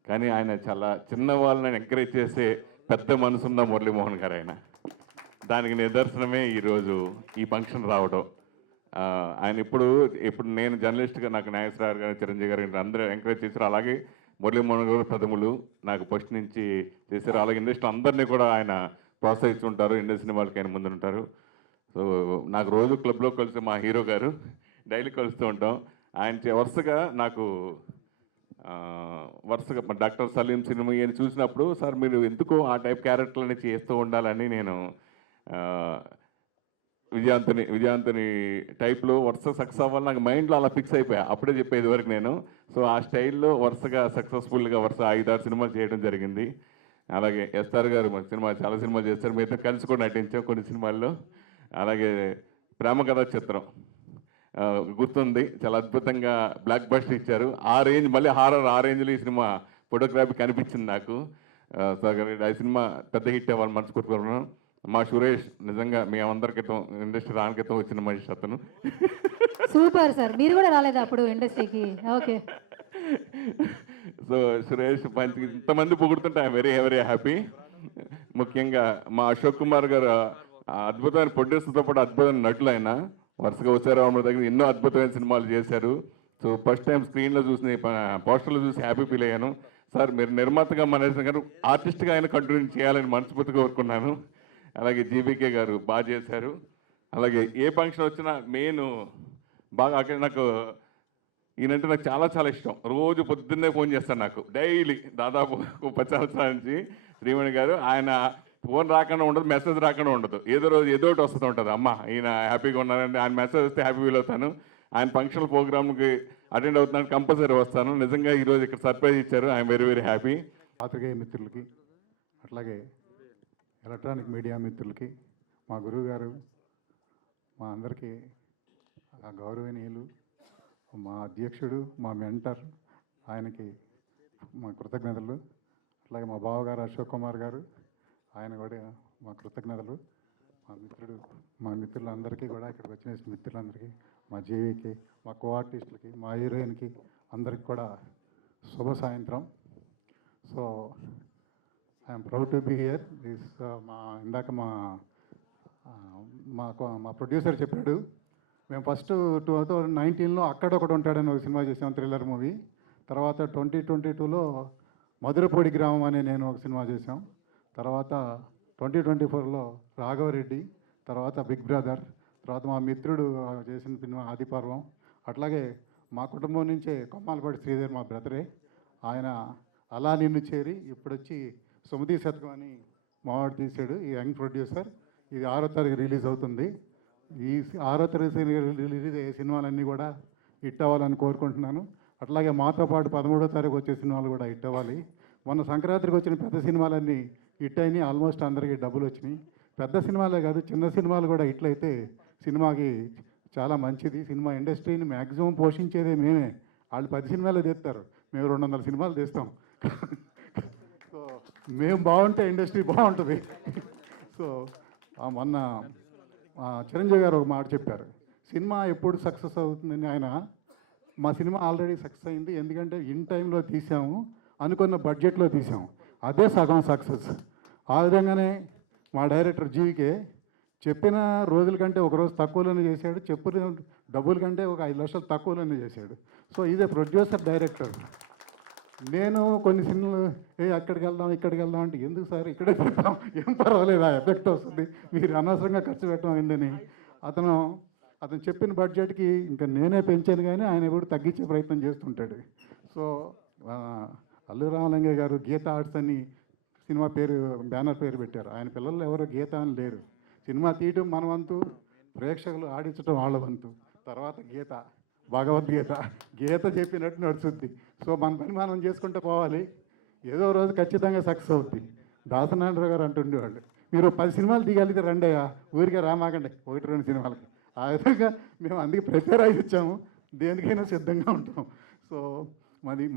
కానీ ఆయన చాలా చిన్న వాళ్ళని ఎంకరేజ్ చేసే పెద్ద మనసున్న మురళీమోహన్ గారు ఆయన. దానికి నిదర్శనమే ఈరోజు ఈ ఫంక్షన్ రావడం. ఆయన ఇప్పుడు నేను జర్నలిస్ట్గా నాకు నాగేశ్వరరావు గారు, చిరంజీవి గారు అందరూ ఎంకరేజ్ చేశారు. అలాగే మురళీమోహన్ గారు ప్రథములు నాకు ఫస్ట్ నుంచి చేశారు. అలాగే ఇండస్ట్రీ అందరినీ కూడా ఆయన ప్రోత్సహిస్తుంటారు, ఇండస్ట్రీ సినిమాలకి ఆయన ముందుంటారు. సో నాకు రోజు క్లబ్లో కలిసి మా హీరో గారు డైలీ కలుస్తూ ఉంటాం. ఆయన వరుసగా నాకు డాక్టర్ సలీం సినిమా అని చూసినప్పుడు, సార్ మీరు ఎందుకో ఆ టైప్ క్యారెక్టర్లని చేస్తూ ఉండాలని నేను విజయాంతని టైప్లో వరుస సక్సెస్ అవ్వాలి నాకు మైండ్లో అలా ఫిక్స్ అయిపోయా. అప్పుడే చెప్పేది వరకు నేను. సో ఆ స్టైల్లో వరుసగా సక్సెస్ఫుల్గా 5-6 సినిమాలు చేయడం జరిగింది. అలాగే ఎస్ఆర్ గారు మన సినిమా చాలా సినిమాలు చేస్తారు, మీతో కలిసి కూడా నటించాం కొన్ని సినిమాల్లో. అలాగే ప్రేమ కథా చిత్రం గుర్తుంది. చాలా అద్భుతంగా బ్లాక్ బస్టర్ ఇచ్చారు. ఆ రేంజ్, మళ్ళీ హారర్ ఆ రేంజ్లో ఈ సినిమా ఫోటోగ్రఫీ కనిపించింది నాకు. సో ఆ సినిమా పెద్ద హిట్ అవ్వాలి మనస్ఫూర్తిగా. మా సురేష్ నిజంగా మేమందరి క్రితం ఇండస్ట్రీ రాని క్రితం వచ్చిన మనిషి అతను. సూపర్ సార్, మీరు కూడా రాలేదా అప్పుడు ఇండస్ట్రీకి? ఓకే. సో సురేష్ పంచ్ ఇంతమంది పొగుడుతుంటే ఐఎమ్ వెరీ వెరీ హ్యాపీ. ముఖ్యంగా మా అశోక్ కుమార్ గారు అద్భుతమైన ప్రొడ్యూసర్తో పాటు అద్భుతమైన నటులు. ఆయన వరుసగా ఉత్సవరామ దగ్గర ఎన్నో అద్భుతమైన సినిమాలు చేశారు. సో ఫస్ట్ టైం స్క్రీన్లో చూసిన పోస్టర్లో చూసి హ్యాపీ ఫీల్ అయ్యాను. సార్ మీరు నిర్మాతగా మనసు గారు ఆర్టిస్ట్గా ఆయన కంటిన్యూ చేయాలని మనస్ఫూర్తిగా కోరుకున్నాను. అలాగే జీబీకే గారు బాగా చేశారు. అలాగే ఏ ఫంక్షన్ వచ్చినా మెయిన్ బాగా అక్కడ నాకు ఈయనంటే నాకు చాలా చాలా ఇష్టం. రోజు పొద్దున్నే ఫోన్ చేస్తాను నాకు డైలీ, దాదాపు 10 సంవత్సరాల నుంచి. శ్రీమణి గారు ఆయన ఫోన్ రాకుండా ఉండదు, మెసేజ్ రాకుండా ఉండదు. ఏదో రోజు ఏదో ఒకటి వస్తూ ఉంటుంది. అమ్మ ఈయన హ్యాపీగా ఉన్నారంటే ఆయన మెసేజ్ వస్తే హ్యాపీ ఫీల్ అవుతాను. ఆయన ఫంక్షనల్ ప్రోగ్రామ్కి అటెండ్ అవుతున్నాను, కంపల్సరీ వస్తాను. నిజంగా ఈరోజు ఇక్కడ సర్ప్రైజ్ ఇచ్చారు. I'm very very happy. పాత్రికేయ మిత్రులకి, అట్లాగే ఎలక్ట్రానిక్ మీడియా మిత్రులకి, మా గురువు గారు, మా అందరికీ ఆ గౌరవనీయులు, మా అధ్యక్షుడు, మా మెంటర్, ఆయనకి మా కృతజ్ఞతలు. అట్లాగే మా బావగారు అశోక్ కుమార్ గారు, ఆయన కూడా మా కృతజ్ఞతలు. మా మిత్రులందరికీ కూడా, ఇక్కడికి వచ్చిన మిత్రులందరికీ, మా జేవీకి, మా కో ఆర్టిస్టులకి, మా హీరోయిన్కి అందరికి కూడా శుభ సాయంత్రం. So I'm proud to be here. ఇందాక మా ప్రొడ్యూసర్ చెప్పాడు, మేము ఫస్ట్ 2019లో అక్కడొకటి ఉంటాడని ఒక సినిమా చేసాం, థ్రిల్లర్ మూవీ. తర్వాత 2022లో మధురపూడి గ్రామం అనే నేను ఒక సినిమా చేసాం. తర్వాత 2024లో రాఘవరెడ్డి, తర్వాత బిగ్ బ్రదర్, తర్వాత మా మిత్రుడు చేసిన సినిమా ఆదిపర్వం. అట్లాగే మా కుటుంబం నుంచే కొమ్మాలపాటి శ్రీధర్ మా బ్రదరే, ఆయన అలా నిన్ను చేరి ఇప్పుడు వచ్చి సుమతి శతకం అని మావాడు తీశాడు. ఈ యంగ్ ప్రొడ్యూసర్. ఇది 6వ తారీఖు రిలీజ్ అవుతుంది. ఈ 6వ తారీఖు రిలీజ్ అయ్యే సినిమాలన్నీ కూడా హిట్ అవ్వాలని కోరుకుంటున్నాను. అట్లాగే మాతో పాటు 13వ తారీఖు వచ్చే సినిమాలు కూడా హిట్ అవ్వాలి. మొన్న సంక్రాంతికి వచ్చిన పెద్ద సినిమాలన్నీ హిట్ అయినాయి. ఆల్మోస్ట్ అందరికీ డబ్బులు వచ్చినాయి. పెద్ద సినిమాలే కాదు, చిన్న సినిమాలు కూడా హిట్లు అయితే సినిమాకి చాలా మంచిది. సినిమా ఇండస్ట్రీని మ్యాక్సిమం పోషించేదే మేమే. వాళ్ళు 10 సినిమాలు తీస్తారు, మేము 200 సినిమాలు తీస్తాం. సో మేము బాగుంటే ఇండస్ట్రీ బాగుంటుంది. సో మొన్న చిరంజీవి గారు ఒక మాట చెప్పారు, సినిమా ఎప్పుడు సక్సెస్ అవుతుందని. ఆయన మా సినిమా ఆల్రెడీ సక్సెస్ అయింది, ఎందుకంటే ఇన్ టైంలో తీసాము, అనుకున్న బడ్జెట్లో తీసాము, అదే సగం సక్సెస్. ఆ విధంగానే మా డైరెక్టర్ జీవికే చెప్పిన రోజుల కంటే ఒక రోజు తక్కువలోనే చేశాడు, చెప్పిన డబ్బుల కంటే ఒక 5 లక్షలు తక్కువలోనే చేశాడు. సో ఇదే ప్రొడ్యూసర్ డైరెక్టర్. నేను కొన్ని సినిమాలు అక్కడికి వెళ్దాం ఇక్కడికి వెళ్దాం అంటే, ఎందుకు సార్ ఇక్కడే పెడతాం, ఏం పర్వాలేదు, ఆ ఎఫెక్ట్ వస్తుంది, మీరు అనవసరంగా ఖర్చు పెట్టడం ఏంటని. అతను చెప్పిన బడ్జెట్కి ఇంకా నేనే పెంచాను, కానీ ఆయన ఎప్పుడు తగ్గించే ప్రయత్నం చేస్తుంటాడు. సో అల్లు రామలింగయ్య గారు గీత ఆర్ట్స్ అని సినిమా పేరు, బ్యానర్ పేరు పెట్టారు. ఆయన పిల్లలు ఎవరు గీత అని లేరు. సినిమా తీయటం మన వంతు, ప్రేక్షకులు ఆడించడం వాళ్ళ వంతు, తర్వాత గీత, భగవద్గీత, గీత చెప్పినట్టు నడుచుద్ది. సో మన పని మనం చేసుకుంటూ పోవాలి, ఏదో రోజు ఖచ్చితంగా సక్సెస్ అవుద్ది. దాసనారాయణరావు గారు అంటుండేవాళ్ళు, మీరు 10 సినిమాలు తీయగలిగితే రండయ్యా, ఊరికే రామాకండి 1-2 సినిమాలకి. ఆ విధంగా మేము అందుకే ప్రిపేర్ అయి వచ్చాము, దేనికైనా సిద్ధంగా ఉంటాం. సో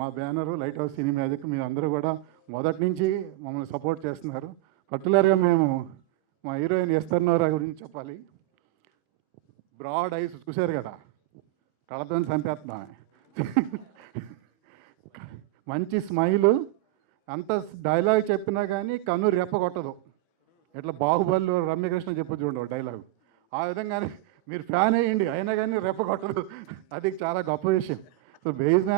మా బ్యానరు లైట్ హౌస్ సినీ మ్యాజిక్. మీరు అందరూ కూడా మొదటి నుంచి మమ్మల్ని సపోర్ట్ చేస్తున్నారు. పర్టికులర్గా మేము మా హీరోయిన్ ఎస్తర్నోరా గురించి చెప్పాలి. బ్రాడ్ ఐస్ చూశారు కదా, కళతో చంపేస్తున్నాం. మంచి స్మైలు, అంత డైలాగ్ చెప్పినా కానీ కన్ను రెప్ప కొట్టదు. ఇట్లా బాహుబలిలో రమ్యకృష్ణ చెప్పొచ్చు చూడండి డైలాగు, ఆ విధంగానే మీరు ఫ్యాన్ అయ్యండి, అయినా కానీ రెప్ప కొట్టదు. అది చాలా గొప్ప విషయం. సో బేసిన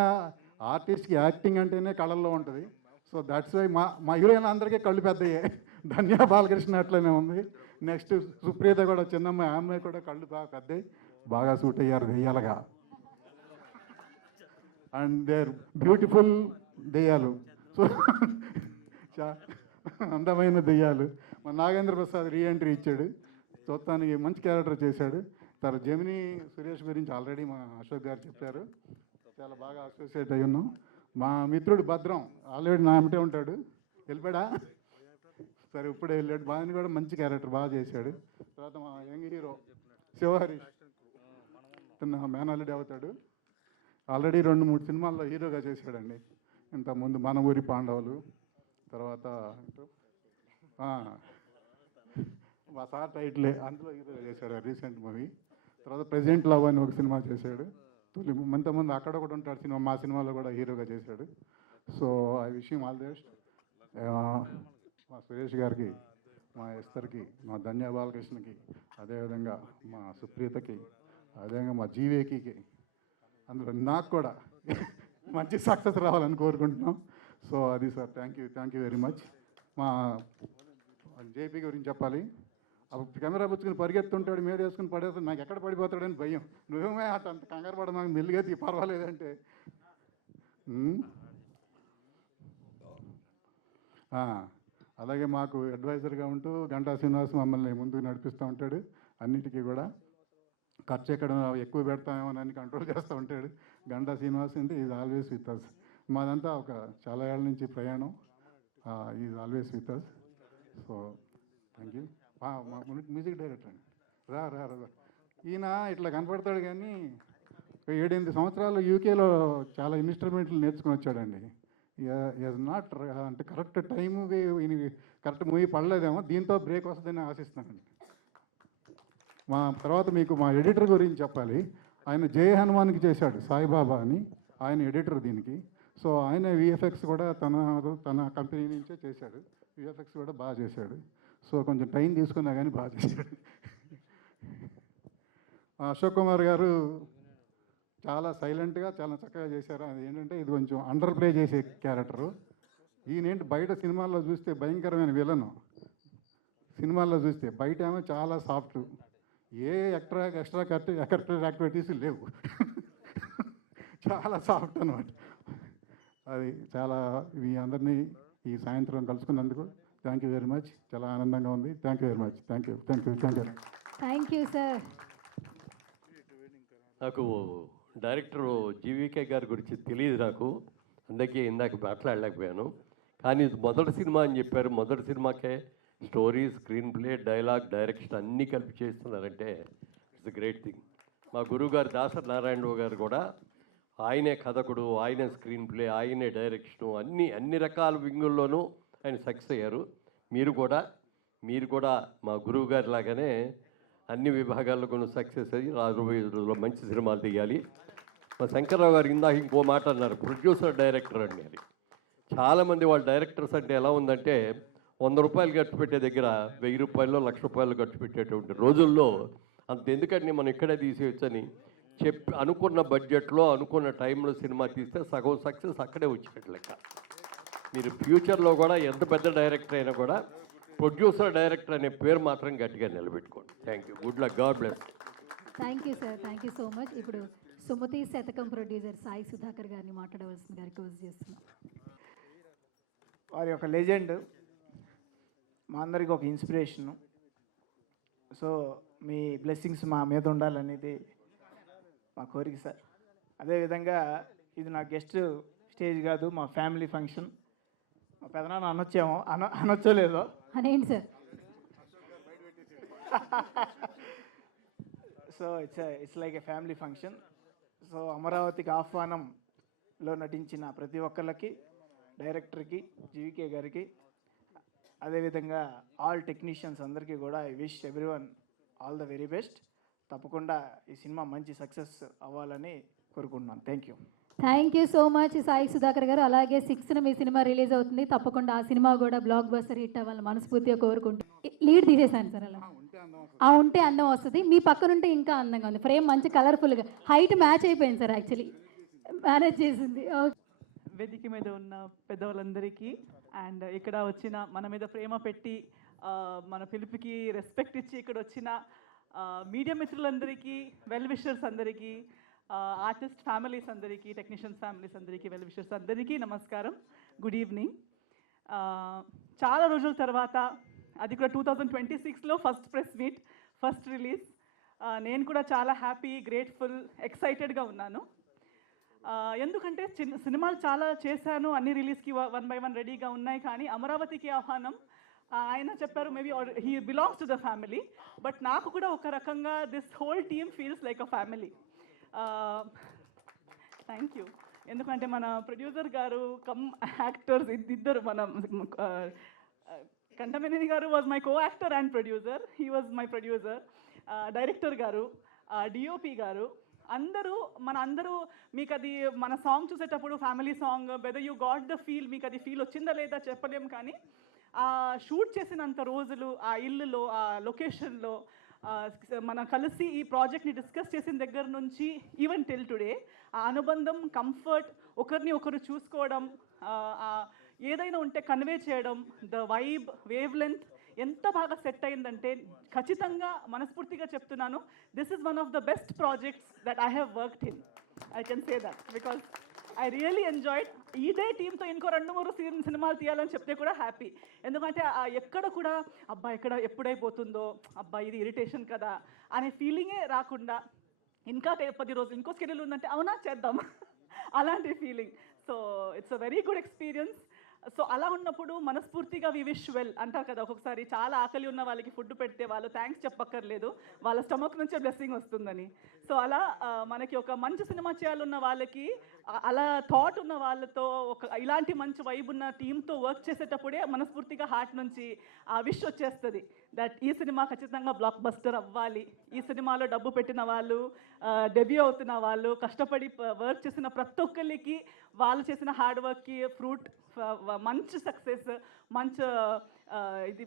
ఆర్టిస్ట్కి యాక్టింగ్ అంటేనే కళల్లో ఉంటుంది. సో దట్స్ వై మా హీరోయిన్ అందరికీ కళ్ళు పెద్దయ్యే. ధన్యా బాలకృష్ణ అట్లనే ఉంది. నెక్స్ట్ సుప్రీత కూడా చిన్నమ్మాయి, ఆ అమ్మాయి కూడా కళ్ళు బాగా పెద్దవి, బాగా సూట్ అయ్యారు దెయ్యాలుగా. అండ్ దేర్ బ్యూటిఫుల్ దెయ్యాలు. సో అందమైన దెయ్యాలు. మా నాగేంద్ర ప్రసాద్ రీఎంట్రీ ఇచ్చాడు, చూడటానికి మంచి క్యారెక్టర్ చేశాడు. తర్వాత జమినీ సురేష్ గురించి ఆల్రెడీ మా అశోక్ గారు చెప్పారు, చాలా బాగా అసోసియేట్ అయి ఉన్నాం. మా మిత్రుడు భద్రం ఆల్రెడీ నా అమ్మటే ఉంటాడు, వెళ్ళిపోయాడా సరే ఇప్పుడే వెళ్ళాడు. బాగా కూడా మంచి క్యారెక్టర్ బాగా చేశాడు. తర్వాత మా యంగ్ హీరో శివహరీష్, అతను మేనల్లుడు అవుతాడు. ఆల్రెడీ 2-3 సినిమాల్లో హీరోగా చేశాడండి. ఇంతకుముందు మన ఊరి పాండవులు, తర్వాత మా సార్ టైటిలే, అందులో హీరోగా చేశాడు రీసెంట్ మూవీ. తర్వాత ప్రెసిడెంట్ లవ్ అని ఒక సినిమా చేశాడు. ఇంతకుముందు అక్కడ కూడా ఉంటాడు సినిమా, మా సినిమాలో కూడా హీరోగా చేశాడు. So I wish him all the best. మా సురేష్ గారికి, మా ఎస్తర్కి, మా ధన్య బాలకృష్ణకి, అదేవిధంగా మా సుప్రీతకి, అదేవిధంగా మా జీవేకి, అందులో నాకు కూడా మంచి సక్సెస్ రావాలని కోరుకుంటున్నాం. సో అది sir, thank you very much. మా జేపీ గురించి చెప్పాలి. అప్పుడు కెమెరా పుచ్చుకుని పరిగెత్తుంటాడు, మీద వేసుకుని పడేస్తాడు, నాకు ఎక్కడ పడిపోతాడని భయం. నువ్వేమే అంత కంగారు పడ, నాకు మెల్లిగా పర్వాలేదంటే. అలాగే మాకు అడ్వైజర్గా ఉంటూ గంటా శ్రీనివాస్ మమ్మల్ని ముందుకు నడిపిస్తూ ఉంటాడు. అన్నిటికీ కూడా ఖర్చు ఎక్కడ ఎక్కువ పెడతామేమోనని కంట్రోల్ చేస్తూ ఉంటాడు. గంటా శ్రీనివాస్ అంటే ఈజ్ ఆల్వేస్ విత్ అస్. మాదంతా ఒక చాలా ఏళ్ళ నుంచి ప్రయాణం. Is always with us. So thank you. మా మ్యూజిక్ డైరెక్టర్ అండి, రా రా రా ఈయన ఇట్లా కనపడతాడు కానీ 7-8 సంవత్సరాలు యూకేలో చాలా ఇన్స్ట్రుమెంట్లు నేర్చుకుని వచ్చాడండి. ఈజ్ నాట్ అంటే కరెక్ట్ టైంకి కరెక్ట్ మూవీ పడలేదేమో, దీంతో బ్రేక్ వస్తుందని ఆశిస్తున్నానండి. మా తర్వాత మీకు మా ఎడిటర్ గురించి చెప్పాలి. ఆయన జయ హనుమాన్కి చేశాడు, సాయిబాబా అని, ఆయన ఎడిటర్ దీనికి. సో ఆయన విఎఫ్ఎక్స్ కూడా తన కంపెనీ నుంచే చేశాడు. విఎఫ్ఎక్స్ కూడా బాగా చేశాడు. సో కొంచెం టైం తీసుకున్నా కానీ బాగా చేశాడు. అశోక్ కుమార్ గారు చాలా సైలెంట్గా చాలా చక్కగా చేశారు. అది ఏంటంటే ఇది కొంచెం అండర్ ప్లే చేసే క్యారెక్టరు. ఈయనేంటి బయట సినిమాల్లో చూస్తే భయంకరమైన విలను, సినిమాల్లో చూస్తే బయట ఏమో చాలా సాఫ్ట్, ఏ ఎక్స్ట్రా కరెక్టర్ యాక్టివిటీస్ లేవు, చాలా సాఫ్ట్ అనమాట. అది చాలా మీ అందరినీ ఈ సాయంత్రం కలుసుకున్నందుకు థ్యాంక్ యూ వెరీ మచ్. చాలా ఆనందంగా ఉంది. Thank you very much. Thank you sir. నాకు డైరెక్టర్ జీవీకే గారి గురించి తెలియదు నాకు, అందుకే ఇందాక మాట్లాడలేకపోయాను. కానీ ఇది మొదటి సినిమా అని చెప్పారు. మొదటి సినిమాకే story, screenplay, dialogue, direction అన్నీ కలిపి చేస్తున్నారంటే ఇట్స్ గ్రేట్ థింగ్. మా గురువుగారు దాసరి నారాయణరావు గారు కూడా ఆయనే కథకుడు, ఆయనే స్క్రీన్ ప్లే, ఆయనే డైరెక్షను, అన్ని రకాల వింగుల్లోనూ ఆయన సక్సెస్ అయ్యారు. మీరు కూడా మా గురువు గారి లాగానే అన్ని విభాగాల్లో కూడా సక్సెస్ అయ్యి రాబోయే రోజుల్లో మంచి సినిమాలు తీయాలి. మా శంకర్రావు గారు ఇందాక ఇంకో మాట అన్నారు, ప్రొడ్యూసర్ డైరెక్టర్ అని. అది చాలామంది వాళ్ళ డైరెక్టర్స్ అంటే ఎలా ఉందంటే 100 రూపాయలు ఖర్చు పెట్టే దగ్గర 1000 రూపాయలు, 1,00,000 రూపాయలు ఖర్చు పెట్టేటువంటి రోజుల్లో అంత ఎందుకంటే మనం ఇక్కడే తీసేయచ్చని అనుకున్న బడ్జెట్లో అనుకున్న టైంలో సినిమా తీస్తే సగం సక్సెస్ అక్కడే వచ్చినట్లు లెక్క. మీరు ఫ్యూచర్లో కూడా ఎంత పెద్ద డైరెక్టర్ అయినా కూడా ప్రొడ్యూసర్ డైరెక్టర్ అనే పేరు మాత్రం గట్టిగా నిలబెట్టుకోండి. Thank you. Good luck. God bless. Thank you sir. Thank you so much. ఇప్పుడు సుమతి శతకం ప్రొడ్యూసర్ సాయి సుధాకర్ గారిని మాట్లాడవలసిందిగా రిక్వెస్ట్ చేస్తున్నాం. వారి ఒక లెజెండ్, మా అందరికి ఒక ఇన్స్పిరేషను. సో మీ బ్లెస్సింగ్స్ మా మీద ఉండాలనేది మా కోరిక సార్. అదేవిధంగా ఇది నా గెస్ట్ స్టేజ్ కాదు, మా ఫ్యామిలీ ఫంక్షన్. మా పెదనాన్న అనొచ్చేమో, అనొచ్చో లేదో అనేంటి sir. So it's like a family function. So అమరావతికి ఆహ్వానంలో నటించిన ప్రతి ఒక్కళ్ళకి, డైరెక్టర్కి, జీవికే గారికి, అదేవిధంగా ఆల్ టెక్నీషియన్స్ అందరికీ కూడా I wish everyone all the very best. తప్పకుండా ఈ సినిమా మంచి సక్సెస్ అవ్వాలని కోరుకుంటున్నాను. Thank you so much Sai Sudhakar గారు. అలాగే 6న మీ సినిమా రిలీజ్ అవుతుంది. తప్పకుండా ఆ సినిమా కూడా బ్లాక్ బస్టర్ హిట్ అవ్వాలని మనస్ఫూర్తిగా కోరుకుంటూ లీడ్ తీసేసాను సార్. అలా ఉంటే అందం వస్తుంది. మీ పక్కనుంటే ఇంకా అందంగా ఉంది. ఫ్రేమ్ మంచి కలర్ఫుల్గా, హైట్ మ్యాచ్ అయిపోయింది సార్. యాక్చువల్లీ మేనేజ్ చేసింది. వేదిక మీద ఉన్న పెద్దవాళ్ళందరికీ అండ్ ఇక్కడ వచ్చిన మన మీద ప్రేమ పెట్టి మన పిలుపుకి రెస్పెక్ట్ ఇచ్చి ఇక్కడ వచ్చిన మీడియా మిత్రులందరికీ, వెల్ విషర్స్ అందరికీ, ఆర్టిస్ట్ ఫ్యామిలీస్ అందరికీ, టెక్నీషియన్స్ ఫ్యామిలీస్ అందరికీ, వెల్ విషర్స్ అందరికీ నమస్కారం. Good evening. చాలా రోజుల తర్వాత, అది కూడా 2026లో first press meet, first release. నేను కూడా చాలా హ్యాపీ, గ్రేట్ఫుల్, ఎక్సైటెడ్గా ఉన్నాను. ఎందుకంటే సినిమాలు చాలా చేశాను, అన్ని రిలీజ్కి 1 by 1 రెడీగా ఉన్నాయి. కానీ అమరావతికి ఆహ్వానం ఆయన చెప్పారు, maybe he belongs to the family, but నాకు కూడా ఒక రకంగా this whole team feels like a family. Thank you. ఎందుకంటే మన ప్రొడ్యూసర్ గారు కమ్ యాక్టర్స్ ఇద్దరు మన కంఠమనేని గారు was my co actor and producer, he was my producer. Director గారు, డిఓపి గారు, అందరూ మీకు అది మన సాంగ్ చూసేటప్పుడు family song whether you got the feel, మీకు అది ఫీల్ వచ్చిందా లేదా చెప్పలేము, కానీ ఆ షూట్ చేసినంత రోజులు ఆ ఇల్లులో ఆ లొకేషన్లో మనం కలిసి ఈ ప్రాజెక్ట్ని డిస్కస్ చేసిన దగ్గర నుంచి ఈవెన్ టిల్ టుడే ఆ అనుబంధం, కంఫర్ట్, ఒకరిని ఒకరు చూసుకోవడం, ఏదైనా ఉంటే కన్వే చేయడం, ద వైబ్, వేవ్ లెంత్ ఎంత బాగా సెట్ అయిందంటే ఖచ్చితంగా మనస్ఫూర్తిగా చెప్తున్నాను, this is one of the best projects that I have worked in. I can say that because I really enjoyed. ఇదే టీంతో ఇంకో 2-3 సినిమాలు తీయాలని చెప్తే కూడా హ్యాపీ. ఎందుకంటే ఎక్కడ కూడా అబ్బా ఎప్పుడైపోతుందో, అబ్బా ఇది ఇరిటేషన్ కదా అనే ఫీలింగే రాకుండా, ఇంకా 10 రోజులు ఇంకో స్కెడ్యూల్ ఉందంటే అవునా చేద్దాం అలాంటి feeling. So it's a very good experience. So అలా ఉన్నప్పుడు మనస్ఫూర్తిగా వి విష్ వెల్ అంటారు కదా, ఒక్కొక్కసారి చాలా ఆకలి ఉన్న వాళ్ళకి ఫుడ్ పెడితే వాళ్ళు థ్యాంక్స్ చెప్పక్కర్లేదు, వాళ్ళ స్టమక్ నుంచే బ్లెస్సింగ్ వస్తుందని. సో అలా మనకి ఒక మంచి సినిమా చేయాలన్న వాళ్ళకి, అలా థాట్ ఉన్న వాళ్ళతో ఇలాంటి మంచి వైబ్ ఉన్న టీంతో వర్క్ చేసేటప్పుడే మనస్ఫూర్తిగా హార్ట్ నుంచి ఆ విష్ వచ్చేస్తుంది దట్ ఈ సినిమా ఖచ్చితంగా బ్లాక్ బస్టర్ అవ్వాలి. ఈ సినిమాలో డబ్బు పెట్టిన వాళ్ళు, డెబ్యూ అవుతున్న వాళ్ళు, కష్టపడి వర్క్ చేసిన ప్రతి ఒక్కరికి వాళ్ళు చేసిన హార్డ్ వర్క్కి ఫ్రూట్ మంచి సక్సెస్, మంచి ఇది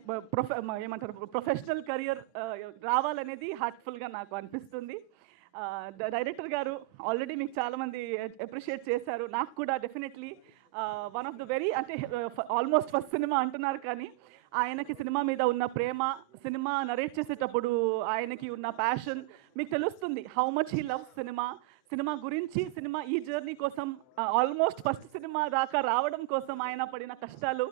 ఏమంటారు ప్రొఫెషనల్ కెరియర్ రావాలనేది హార్ట్ఫుల్గా నాకు అనిపిస్తుంది. డైరెక్టర్ గారు ఆల్రెడీ మీకు చాలామంది అప్రిషియేట్ చేశారు, నాకు కూడా definitely one of the very, అంటే ఆల్మోస్ట్ ఫస్ట్ సినిమా అంటున్నారు కానీ ఆయనకి సినిమా మీద ఉన్న ప్రేమ, సినిమా నరేట్ చేసేటప్పుడు ఆయనకి ఉన్న ప్యాషన్ మీకు తెలుస్తుంది. How much he loves cinema గురించి, సినిమా ఈ జర్నీ కోసం, ఆల్మోస్ట్ ఫస్ట్ సినిమా దాకా రావడం కోసం ఆయన పడిన కష్టాలు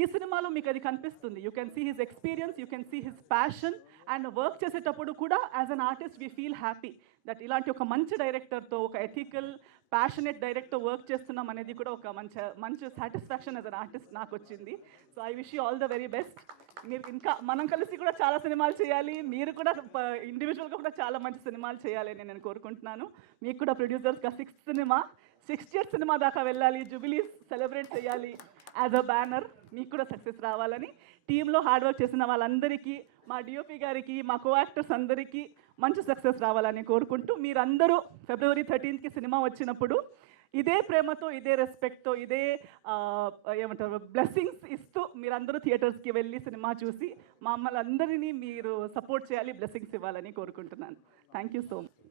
ఈ సినిమాలో మీకు అది కనిపిస్తుంది. You can see his experience, you can see his passion, and work చేసేటప్పుడు కూడా as an artist we feel happy that ఇలాంటి ఒక మంచి డైరెక్టర్తో, ఒక ఎథికల్ ప్యాషనేట్ డైరెక్టర్ వర్క్ చేస్తున్నాం అనేది కూడా ఒక మంచి సాటిస్ఫాక్షన్ యాజ్ అన్ ఆర్టిస్ట్ నాకు వచ్చింది. So I wish you all the very best. మీరు ఇంకా మనం కలిసి కూడా చాలా సినిమాలు చేయాలి, మీరు కూడా ఇండివిజువల్గా కూడా చాలా మంచి సినిమాలు చేయాలని నేను కోరుకుంటున్నాను. మీకు కూడా ప్రొడ్యూసర్స్గా 60th సినిమా దాకా వెళ్ళాలి, జూబిలీస్ సెలబ్రేట్ చేయాలి యాజ్ అ బ్యానర్, మీకు కూడా సక్సెస్ రావాలని, టీంలో హార్డ్ వర్క్ చేసిన వాళ్ళందరికీ, మా డిఓపి గారికి, మా కో యాక్టర్స్ అందరికీ మంచి సక్సెస్ రావాలని కోరుకుంటూ, మీరందరూ February 13th సినిమా వచ్చినప్పుడు ఇదే ప్రేమతో, ఇదే రెస్పెక్ట్తో, ఇదే ఏమంటారు బ్లెస్సింగ్స్ ఇస్తూ మీరందరూ థియేటర్స్కి వెళ్ళి సినిమా చూసి మమ్మల్ని అందరినీ మీరు సపోర్ట్ చేయాలి, బ్లెస్సింగ్స్ ఇవ్వాలని కోరుకుంటున్నాను. Thank you so much.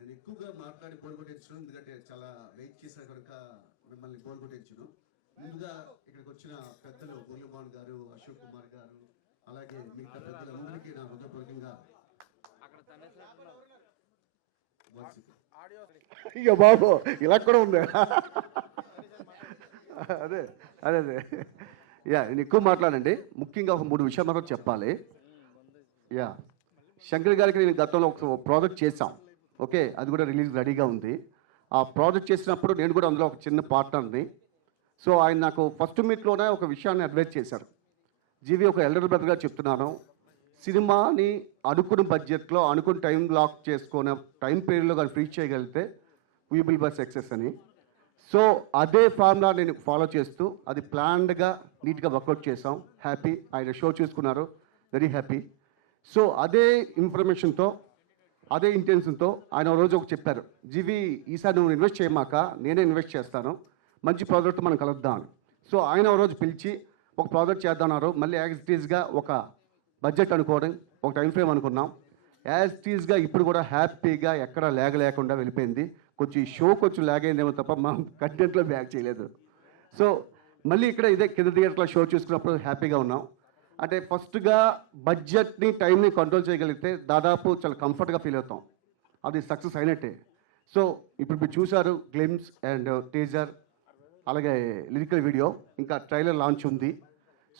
నేను ఎక్కువగా మాట్లాడి కోలుకొట్టించను, ఎందుకంటే చాలా వెయిట్ చేసిన కనుక మిమ్మల్ని కోలుకొట్టించను. ముందుగా ఇక్కడికి వచ్చిన పెద్దలు మురళీమోహన్ గారు, అశోక్ కుమార్ గారు, అలాగే మిగతా పెద్దలందరికీ నా హృదయపూర్వకంగా అయ్యో బాబు ఇలా కూడా ఉంది. అదే అదే అదే నేను ఎక్కువ మాట్లాడండి. ముఖ్యంగా ఒక 3 విషయాలు మాత్రం చెప్పాలి. శంకర్ గారికి నేను గతంలో ఒక ప్రాజెక్ట్ చేశాం, ఓకే, అది కూడా రిలీజ్ రెడీగా ఉంది. ఆ ప్రాజెక్ట్ చేసినప్పుడు నేను కూడా అందులో ఒక చిన్న పార్ట్నర్ని. సో ఆయన నాకు ఫస్ట్ మీట్లోనే ఒక విషయాన్ని అడ్వైజ్ చేశారు. జీవి, ఒక ఎల్డర్ బ్రదర్గా చెప్తున్నాను, సినిమాని అనుకున్న బడ్జెట్లో, అనుకున్న టైం లాక్ చేసుకునే టైం పీరియడ్లో కానీ ఫ్రీ చేయగలిగితే వీ విల్ బై సక్సెస్ అని. సో అదే ఫార్ములా నేను ఫాలో చేస్తూ అది ప్లాన్డ్గా నీట్గా వర్కౌట్ చేసాం. హ్యాపీ, ఆయన షో చూసుకున్నారు, వెరీ హ్యాపీ. సో అదే ఇన్ఫర్మేషన్తో, అదే ఇంటెన్షన్తో ఆయన రోజు ఒక చెప్పారు, జీవి ఈసారి నువ్వు ఇన్వెస్ట్ చేయమాక, నేనే ఇన్వెస్ట్ చేస్తాను, మంచి ప్రాజెక్ట్ మనం కలుద్దాం అని. సో ఆయన రోజు పిలిచి ఒక ప్రాజెక్ట్ చేద్దామన్నారు. మళ్ళీ యాజ్ ఇట్ ఈజ్గా ఒక బడ్జెట్ అనుకోవడం, ఒక టైం ఫ్రేమ్ అనుకున్నాం. యాజ్ ఇట్ ఈజ్గా ఇప్పుడు కూడా హ్యాపీగా ఎక్కడ ల్యాగ్ లేకుండా వెళ్ళిపోయింది. కొంచెం ఈ షో కొంచెం ల్యాగ్ అయిందేమో తప్ప మనం కంటెంట్లో బ్యాక్ చేయలేదు. సో మళ్ళీ ఇక్కడ ఇదే కింద థియేటర్లో షో చూసుకున్నప్పుడు హ్యాపీగా ఉన్నాం. అంటే ఫస్ట్గా బడ్జెట్ని, టైంని కంట్రోల్ చేయగలిగితే దాదాపు చాలా కంఫర్ట్గా ఫీల్ అవుతాం, అది సక్సెస్ అయినట్టే. సో ఇప్పుడు మీరు చూశారు గ్లిమ్స్ అండ్ టీజర్, అలాగే లిరికల్ వీడియో, ఇంకా ట్రైలర్ లాంచ్ ఉంది.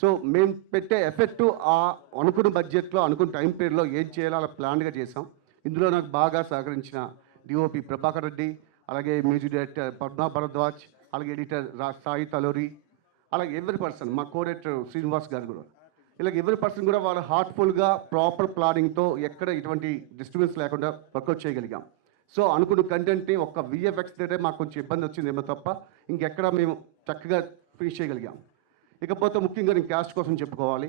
సో మేము పెట్టే ఎఫెక్ట్ ఆ అనుకున్న బడ్జెట్లో, అనుకున్న టైం పీరియడ్లో ఏం చేయాలో అలా ప్లాన్గా చేసాం. ఇందులో నాకు బాగా సహకరించిన డిఓపి ప్రభాకర్ రెడ్డి, అలాగే మ్యూజిక్ డైరెక్టర్ పద్మా భరద్వాజ్, అలాగే ఎడిటర్ సాయి తలూరి, అలాగే ఎవ్రీ పర్సన్ మా కోడేటర్ శ్రీనివాస్ గారు కూడా ఇలాగ ఎవ్రీ పర్సన్ కూడా వాళ్ళ హార్ట్ఫుల్గా ప్రాపర్ ప్లానింగ్తో ఎక్కడ ఇటువంటి డిస్టర్బెన్స్ లేకుండా వర్కౌట్ చేయగలిగాం. సో అనుకున్న కంటెంట్ని ఒక్క విఎఫ్ఎక్స్ దగ్గరే మాకు కొంచెం ఇబ్బంది వచ్చిందేమో తప్ప ఇంకెక్కడ మేము చక్కగా ఫినిష్ చేయగలిగాం. ఇకపోతే ముఖ్యంగా నేను క్యాస్ట్ కోసం చెప్పుకోవాలి.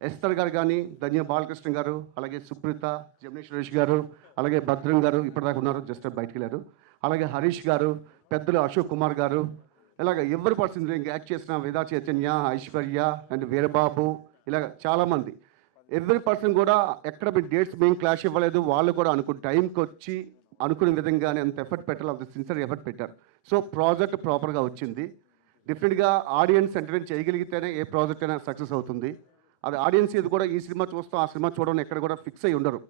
ఎస్తర్ గారు కానీ, ధన్య బాలకృష్ణ గారు, అలాగే సుప్రీత, జమినీ సురేష్ గారు, అలాగే భద్రం గారు ఇప్పటిదాకా ఉన్నారు, జస్ట్ బయటికి వెళ్ళారు, అలాగే హరీష్ గారు, పెద్దలు అశోక్ కుమార్ గారు, ఇలాగ ఎవరి పర్సన్ ఇంకా యాక్ట్ చేసిన వేదా చైతన్య, ఐశ్వర్య అండ్ వీరబాబు, ఇలాగ చాలామంది ఎవ్రీ పర్సన్ కూడా ఎక్కడ మీ డేట్స్ మేము క్లాష్ ఇవ్వలేదు. వాళ్ళు కూడా అనుకున్న టైంకి వచ్చి అనుకునే విధంగానే అంత ఎఫర్ట్ పెట్టాలి, అంత సిన్సియర్ ఎఫర్ట్ పెట్టారు. సో ప్రాజెక్ట్ ప్రాపర్గా వచ్చింది. డిఫరెంట్గా ఆడియన్స్ ఎంటర్టైన్ చేయగలిగితేనే ఏ ప్రాజెక్ట్ అయినా సక్సెస్ అవుతుంది. అది ఆడియన్స్ ఇది కూడా ఈ సినిమా చూస్తాం ఆ సినిమా చూడడం ఎక్కడ కూడా ఫిక్స్ అయ్యి ఉండరు.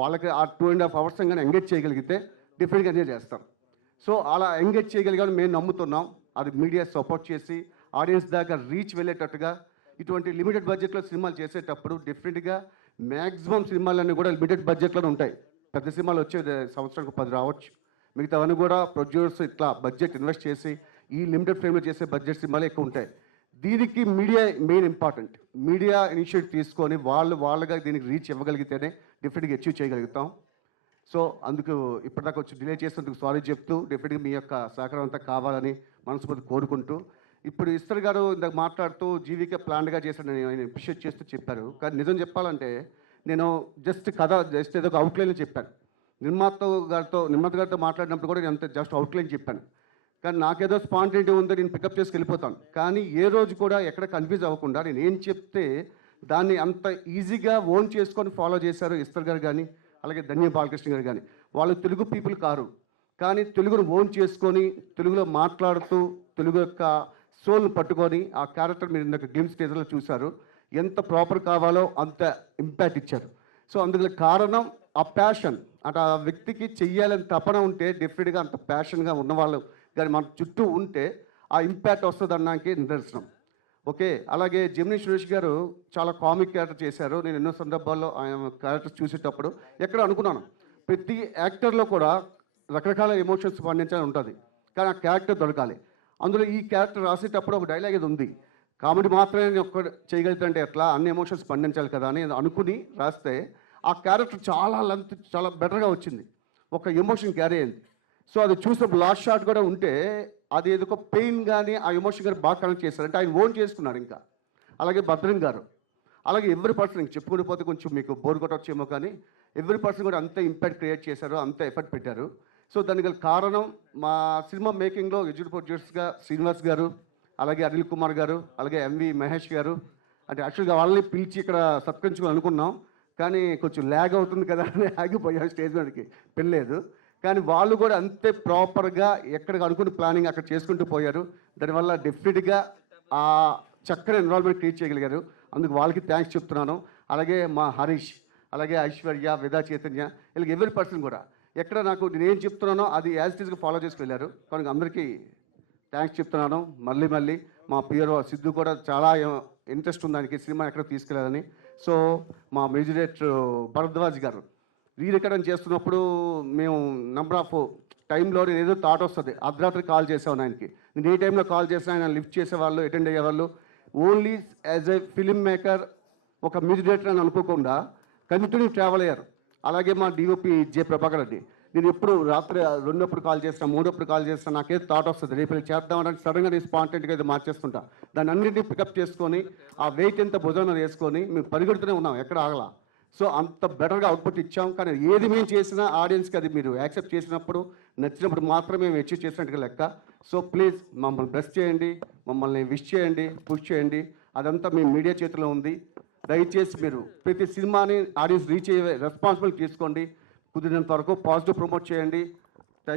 వాళ్ళకి ఆ 2.5 hours కానీ ఎంగేజ్ చేయగలిగితే డిఫరెంట్గా ఎంజాయ్ చేస్తాం. సో అలా ఎంగేజ్ చేయగలిగామని మేము నమ్ముతున్నాం. అది మీడియా సపోర్ట్ చేసి ఆడియన్స్ దాకా రీచ్ వెళ్ళేటట్టుగా ఇటువంటి లిమిటెడ్ బడ్జెట్లో సినిమాలు చేసేటప్పుడు డిఫరెంట్గా మ్యాక్సిమం సినిమాలన్నీ కూడా లిమిటెడ్ బడ్జెట్లోనే ఉంటాయి. పెద్ద సినిమాలు వచ్చే సంవత్సరానికి 10 రావచ్చు. మిగతావన్నీ కూడా ప్రొడ్యూసర్స్ ఇట్లా బడ్జెట్ ఇన్వెస్ట్ చేసి ఈ లిమిటెడ్ ఫ్రేమ్లో చేసే బడ్జెట్ సినిమాలు ఎక్కువ ఉంటాయి. దీనికి media main important. Media initiative తీసుకొని వాళ్ళగా దీనికి రీచ్ ఇవ్వగలిగితేనే డిఫరెంట్గా అచీవ్ చేయగలుగుతాం. సో అందుకు ఇప్పటిదాకా వచ్చి డిలే చేసినందుకు సారీ చెప్తూ డెఫినెట్గా మీ యొక్క సహకారం అంతా కావాలని మనస్ఫూర్తి కోరుకుంటూ, ఇప్పుడు ఇస్తర్ గారు ఇందాక మాట్లాడుతూ జీవికే ప్లాన్గా చేశాను ఆయన అప్రిషియేట్ చేస్తూ చెప్పారు. కానీ నిజం చెప్పాలంటే నేను జస్ట్ ఏదో ఒక అవుట్లైన్ చెప్పాను. నిర్మాత గారితో మాట్లాడినప్పుడు కూడా నేను అంత జస్ట్ అవుట్లైన్ చెప్పాను. కానీ నాకేదో స్పాంటేనిటీ ఉందో నేను పికప్ చేసి వెళ్ళిపోతాను. కానీ ఏ రోజు కూడా ఎక్కడ కన్ఫ్యూజ్ అవ్వకుండా నేను ఏం చెప్తే దాన్ని అంత ఈజీగా ఓన్ చేసుకొని ఫాలో చేశారు ఇస్తర్ గారు కానీ, అలాగే ధన్య బాలకృష్ణ గారు కానీ. వాళ్ళు తెలుగు పీపుల్ కారు, కానీ తెలుగును ఓన్ చేసుకొని తెలుగులో మాట్లాడుతూ తెలుగు యొక్క సోల్ని పట్టుకొని ఆ క్యారెక్టర్ మీరు ఇందాక గేమ్ స్టేజ్లో చూశారు. ఎంత ప్రాపర్ కావాలో అంత ఇంపాక్ట్ ఇచ్చారు. సో అందుకు కారణం ఆ ప్యాషన్. అంటే ఆ వ్యక్తికి చెయ్యాలని తపన ఉంటే డెఫినెట్గా అంత ప్యాషన్గా ఉన్నవాళ్ళు కానీ మన చుట్టూ ఉంటే ఆ ఇంపాక్ట్ వస్తుంది అన్నానికి నిదర్శనం. ఓకే, అలాగే జమినీ సురేష్ గారు చాలా కామిక్ క్యారెక్టర్ చేశారు. నేను ఎన్నో సందర్భాల్లో ఆయన క్యారెక్టర్స్ చూసేటప్పుడు ఎక్కడ అనుకున్నాను ప్రతి యాక్టర్లో కూడా రకరకాల ఎమోషన్స్ పండించాలని ఉంటుంది, కానీ ఆ క్యారెక్టర్ దొరకాలి. అందులో ఈ క్యారెక్టర్ రాసేటప్పుడు ఒక డైలాగ్ ఇది ఉంది, కామెడీ మాత్రమే నేను ఒక్క చేయగలుగుతాంటే ఎట్లా, అన్ని ఎమోషన్స్ పండించాలి కదా అని అనుకుని రాస్తే ఆ క్యారెక్టర్ చాలా లెంత్ చాలా బెటర్గా వచ్చింది, ఒక ఎమోషన్ క్యారీ అయింది. సో అది చూసినప్పుడు లాస్ట్ షాట్ కూడా ఉంటే అది ఏదో పెయిన్ కానీ ఆ ఎమోషన్ కానీ బాగా కనెక్ట్ చేశారు. అంటే ఆయన ఓన్ చేసుకున్నాడు. ఇంకా అలాగే భద్రం గారు, అలాగే ఎవ్రీ పర్సన్ ఇంక చెప్పుకుని పోతే కొంచెం మీకు బోర్ కొట్టొచ్చేమో, కానీ ఎవ్రీ పర్సన్ కూడా అంతే ఇంపాక్ట్ క్రియేట్ చేశారు, అంతే ఎఫర్ట్ పెట్టారు. సో దానికి గల కారణం మా సినిమా మేకింగ్లో ఎగ్జిక్యూటివ్ ప్రొడ్యూసర్స్గా శ్రీనివాస్ గారు, అలాగే అనిల్ కుమార్ గారు, అలాగే ఎంవి మహేష్ గారు. అంటే యాక్చువల్గా వాళ్ళని పిలిచి ఇక్కడ సత్కరించుకొని అనుకున్నాం, కానీ కొంచెం ల్యాగ్ అవుతుంది కదా అని ఆగిపోయాం, స్టేజ్ మీదకి పెళ్ళలేదు. కానీ వాళ్ళు కూడా అంతే ప్రాపర్గా ఎక్కడికి అనుకున్న ప్లానింగ్ అక్కడ చేసుకుంటూ పోయారు. దానివల్ల డెఫినెట్గా ఆ చక్కని ఎన్విరాన్మెంట్ క్రియేట్ చేయగలిగారు. అందుకు వాళ్ళకి థ్యాంక్స్ చెప్తున్నాను. అలాగే మా హరీష్, అలాగే ఐశ్వర్య, వేదా చైతన్య, ఇలా ఎవరి పర్సన్ కూడా ఎక్కడ నాకు నేను ఏం చెప్తున్నానో అది యాజ్ ఇట్ ఈస్గా ఫాలో చేసి వెళ్ళారు. కనుక అందరికీ థ్యాంక్స్ చెప్తున్నాను. మళ్ళీ మా పియర్ సిద్ధు కూడా చాలా ఇంట్రెస్ట్ ఉంది దానికి సినిమా ఎక్కడ తీసుకెళ్ళాలని. సో మా మ్యూజిక్ డైరెక్టర్ భరద్వాజ్ గారు రీరికార్డింగ్ చేస్తున్నప్పుడు మేము నెంబర్ ఆఫ్ టైంలో నేను ఏదో థాట్ వస్తుంది, అర్ధరాత్రి కాల్ చేసాను ఆయనకి. నేను ఏ టైంలో కాల్ చేసినా ఆయన లిఫ్ట్ చేసేవాళ్ళు, అటెండ్ అయ్యేవాళ్ళు. Only as a film maker, ఒక మ్యూజిక్ డైరెక్టర్ అని అనుకోకుండా కంటిన్యూ ట్రావెల్ అయ్యారు. అలాగే మా డిఓపి జె ప్రభాకర్ రెడ్డి, నేను ఎప్పుడు రాత్రి 2 కాల్ చేసినా 3 కాల్ చేసినా నాకేదో థాట్ వస్తుంది, రేపు చేద్దామని సడన్గా నేను స్పాంటేనియస్గా ఇది మార్చేస్తుంటా. దాన్ని అన్నింటినీ పికప్ చేసుకొని ఆ వెయిట్ ఎంత భుజాన వేసుకొని మేము పరిగెడుతూనే ఉన్నాం, ఎక్కడ ఆగలా. సో అంత బెటర్గా అవుట్పుట్ ఇచ్చాం. కానీ ఏది మేము చేసినా ఆడియన్స్కి అది మీరు యాక్సెప్ట్ చేసినప్పుడు, నచ్చినప్పుడు మాత్రమే మేము అచీవ్ చేసినట్టుగా లెక్క. సో ప్లీజ్ మమ్మల్ని బ్లెస్ చేయండి, మమ్మల్ని విష్ చేయండి, పుష్ చేయండి. అదంతా మీ మీడియా చేతిలో ఉంది. దయచేసి మీరు ప్రతి సినిమాని ఆడియన్స్ రీచ్ అయ్యే రెస్పాన్సిబిలిటీ తీసుకోండి. కుదిరినంత వరకు పాజిటివ్ ప్రమోట్ చేయండి.